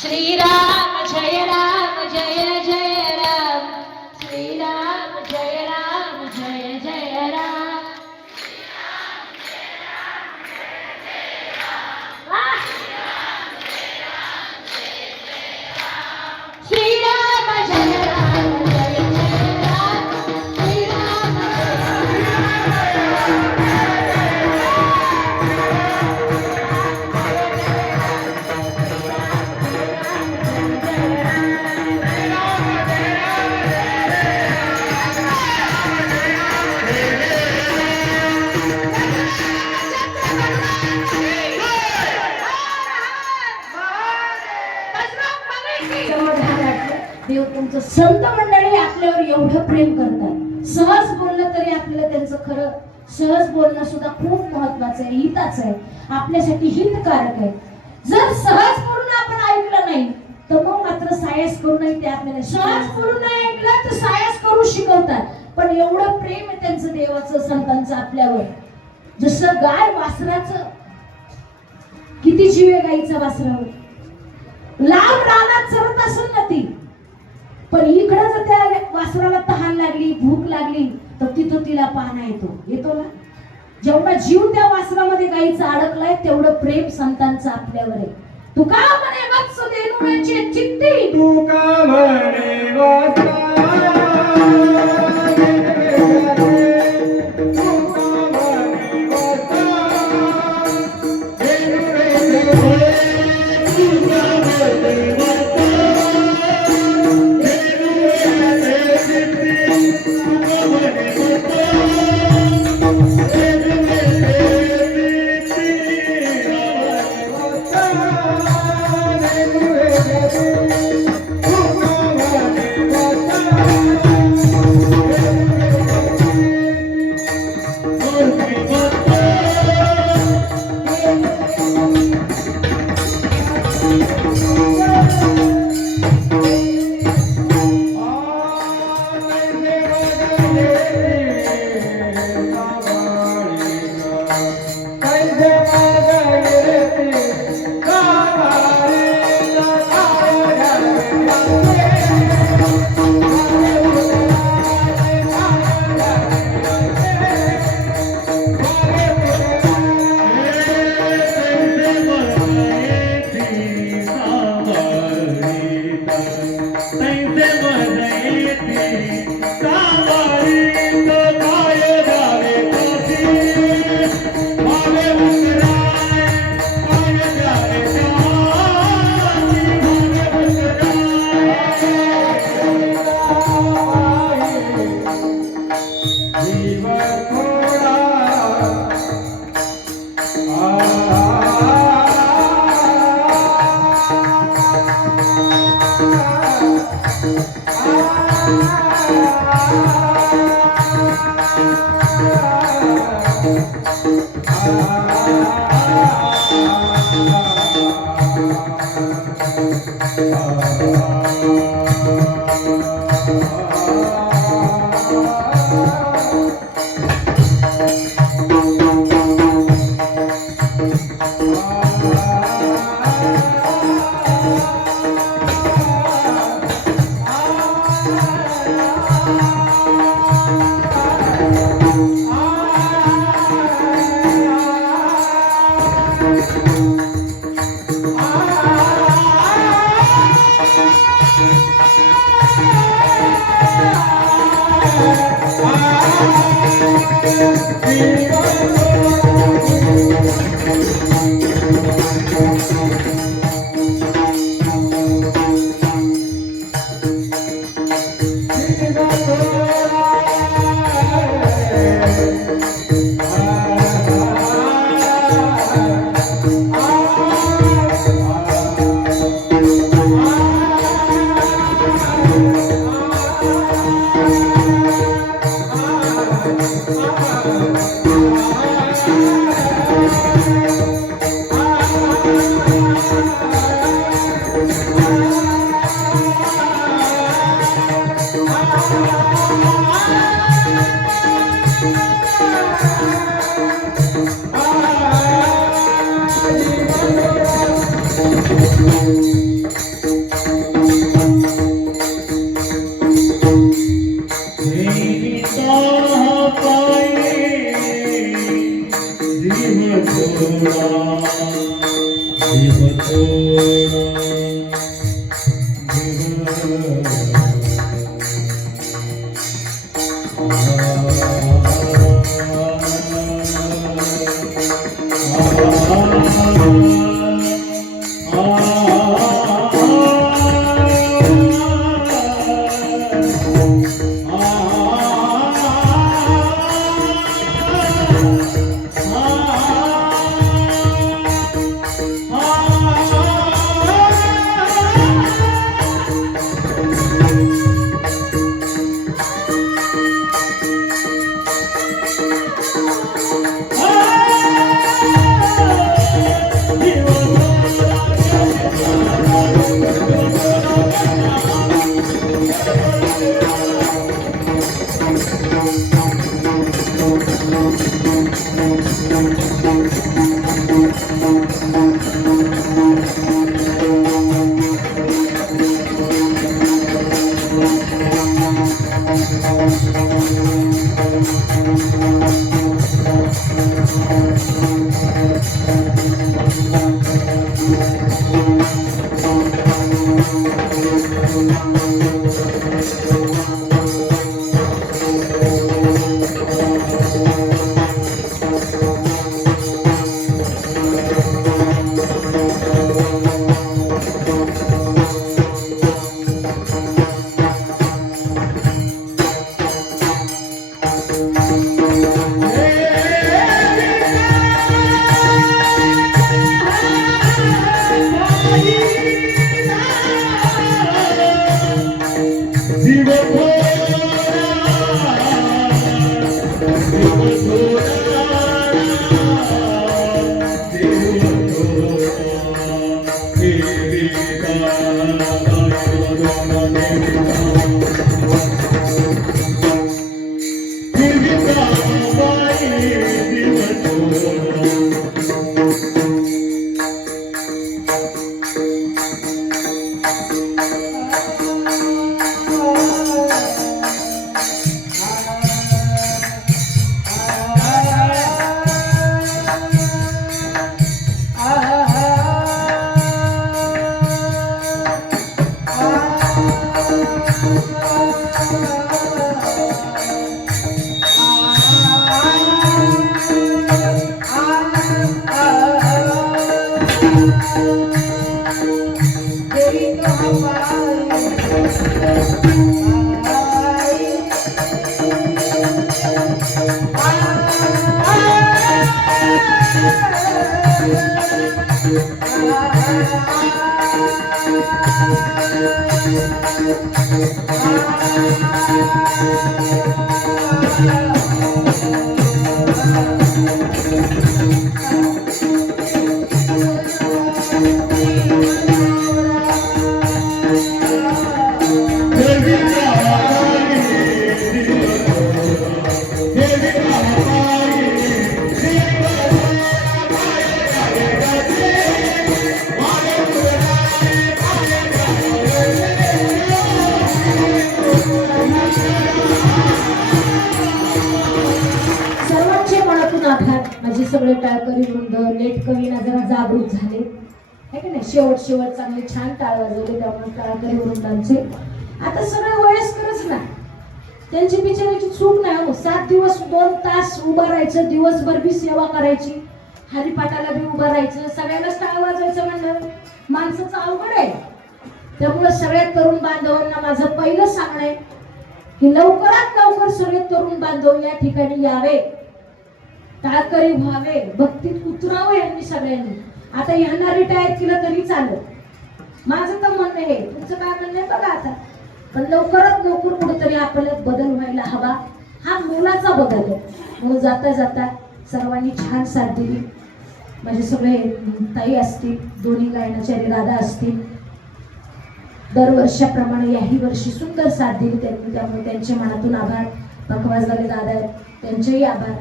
श्रीराम जय राम जय जय राम, श्रीराम जय राम जय जय राम, श्रीराम जय राम जय जय राम, श्रीराम देव तुमचं संत मंडळी आपल्यावर एवढं प्रेम करतात. सहज बोललं तरी आपल्याला त्यांचं खरं सहज बोलणं सुद्धा खूप महत्वाचं आहे, हिताचं आहे, आपल्यासाठी हितकारक आहे. जर सहज बोलून आपण ऐकलं नाही तर मग मात्र सायस करू नाही. ते आपल्याला सहज बोलून नाही ऐकलं तर सायस करू शिकवतात. पण एवढं प्रेम आहे त्यांचं देवाचं संतांचं आपल्यावर. जसं गाय वासराचं, किती जीव आहे गाईचा वासरावर, लांब रानात चरत असेल ना ती, पण इकडे जर त्या वासराला तहान लागली, भूक लागली तर तिथं तिला पाहणा येतो ना. जेवढा जीव त्या वासरामध्ये गाईचा अडकलाय तेवढं प्रेम संतांचं आपल्यावर आहे. तू का म्हणे वत्स देनुचे चित्ती, तू का म्हणे वाचा सर्वांचे मनातून आभार. माझे सगळे टाळकरी वृंद, लेट कवीना जरा जागृत झाले है की नाही. शेवट चांगले छान टाळ वाजवले, त्यामुळे टाळकरी वृंदांचे आता सगळे वयस्करच ना, त्यांची बिचाराची चूक नाही हो. 7 दिवस 2 तास उभं राहायचं, दिवसभर बी सेवा करायची, हरिपाठाला बी उभं राहायचं, सगळ्यांनाच टाळ वाजवायचं म्हणलं माणसाचं अवघड आहे. त्यामुळे सगळ्या तरुण बांधवांना माझं पहिलं सांगणं आहे की लवकरात लवकर सगळे तरुण बांधव या ठिकाणी यावे, टाळकरी व्हावे, भक्तीत उतरावं यांनी सगळ्यांनी. आता यांना रिटायर केलं तरी चालेल, माझं तर म्हणणं आहे. तुमचं काय म्हणणं आहे बघा आता. पण लवकरात लवकर कुठेतरी आपल्यात बदल व्हायला हवा, हा मोलाचा बदल आहे. म्हणून जाता जाता सर्वांनी छान साथ दिली. माझे सगळे ताई असतील, दोन्ही गायनाचार्य दादा असतील, दरवर्षाप्रमाणे याही वर्षी सुंदर साथ दिली त्यांनी, त्यामुळे त्यांचे मनातून आभार. बकवासवाले दादा आहेत त्यांचेही आभार,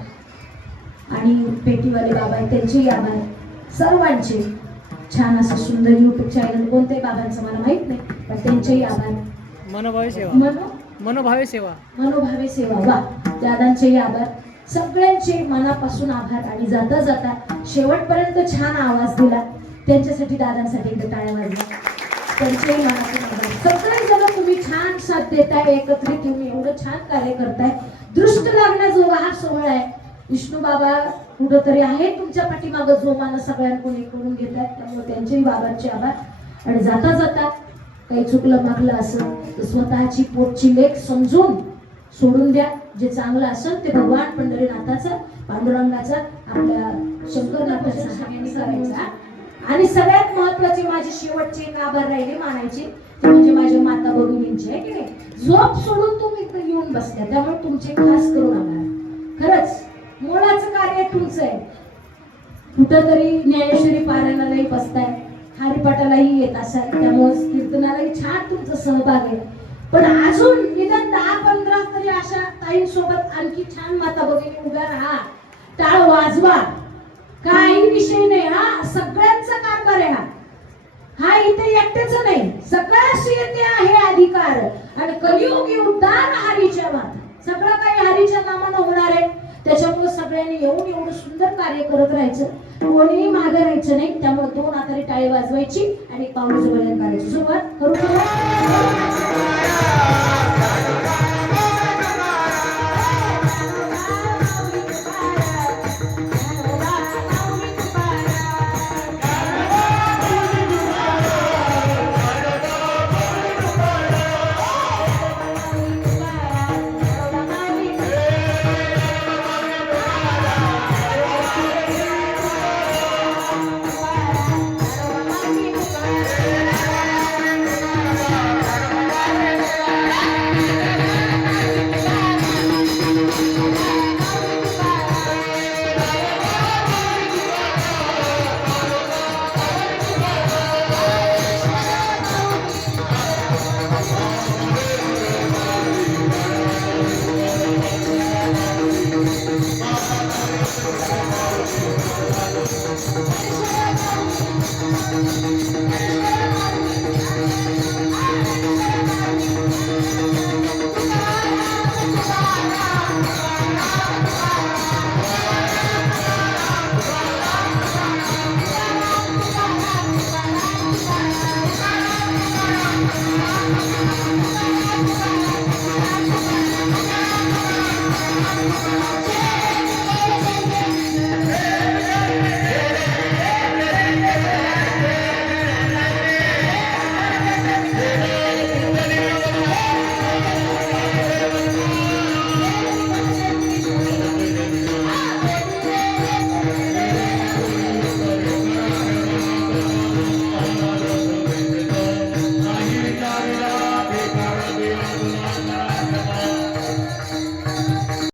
आणि पेटीवाले बाबा आहेत त्यांचेही आभार. सर्वांचे छान असं सुंदर YouTube चॅनल, कोणत्याही बाबांचं मला माहित नाही, पण त्यांचेही आभार. मनोभावे सेवा, मनोभावे सेवा, मनोभावे सेवा, वा, दादांचेही आभार. सगळ्यांचे मनापासून आभार. आणि जाता जाता शेवटपर्यंत छान आवाज दिला त्यांच्यासाठी, दादांसाठी एकदा टाळ्या वाजल्या. त्यांचेही मनातून आभार. सगळेजण तुम्ही छान साथ देताय, एकत्रित तुम्ही एवढं छान कार्य करताय. दृष्ट लागणं जो हा सोहळा आहे, विष्णू बाबा कुठंतरी आहे तुमच्या पाठीमागं जोमानं सगळ्यांकडून हे करून घेतात, त्यामुळे त्यांचेही बाबांचे आभार. आणि जाता जाता काही चुकलं मागलं असं तर स्वतःची पोटची लेख समजून सोडून द्या. जे चांगलं असेल ते भगवान पंढरीनाथाचं, पांडुरंगाचं, आपल्या शंकरनाथाच्या सहाय्याने करायचं. आणि सगळ्यात महत्वाचे माझे शेवटचे एक आभार राहिले मानायचे, ते म्हणजे माझ्या माता भगिनींचे, आहे की नाही. झोप सोडून तुम्ही इथं येऊन बसल्या, त्यामुळे तुमचे खास करून आभार. खरंच मोलाचं कार्य तुमचं आहे. कुठंतरी ज्ञानेश्वरी पारायणालाही बसताय, हरिपाठालाही येत असाल, त्यामुळे कीर्तनालाही छान तुमचा सहभाग आहे. पण अजून निदान 10-15 तरी अशा ताईंसोबत आणखी छान माता भगिनी उभ्या राहा, टाळ वाजवा, काही विषय नाही. हा सगळ्यांचा कारभार आहे. हा इथे एकटेच नाही, सगळ्याशी येते आहे अधिकार. आणि कलियुगी उद्धार हरीच्या मात, सगळं काही हरीच्या नामानं होणार आहे. त्याच्यामुळे सगळ्यांनी येऊन एवढं सुंदर कार्य करत राहायचं, कोणीही मागे राहायचं नाही. त्यामुळे 2 हाताने टाळी वाजवायची आणि पाऊलचं भजन करायचं. सुरुवात करू Thank you.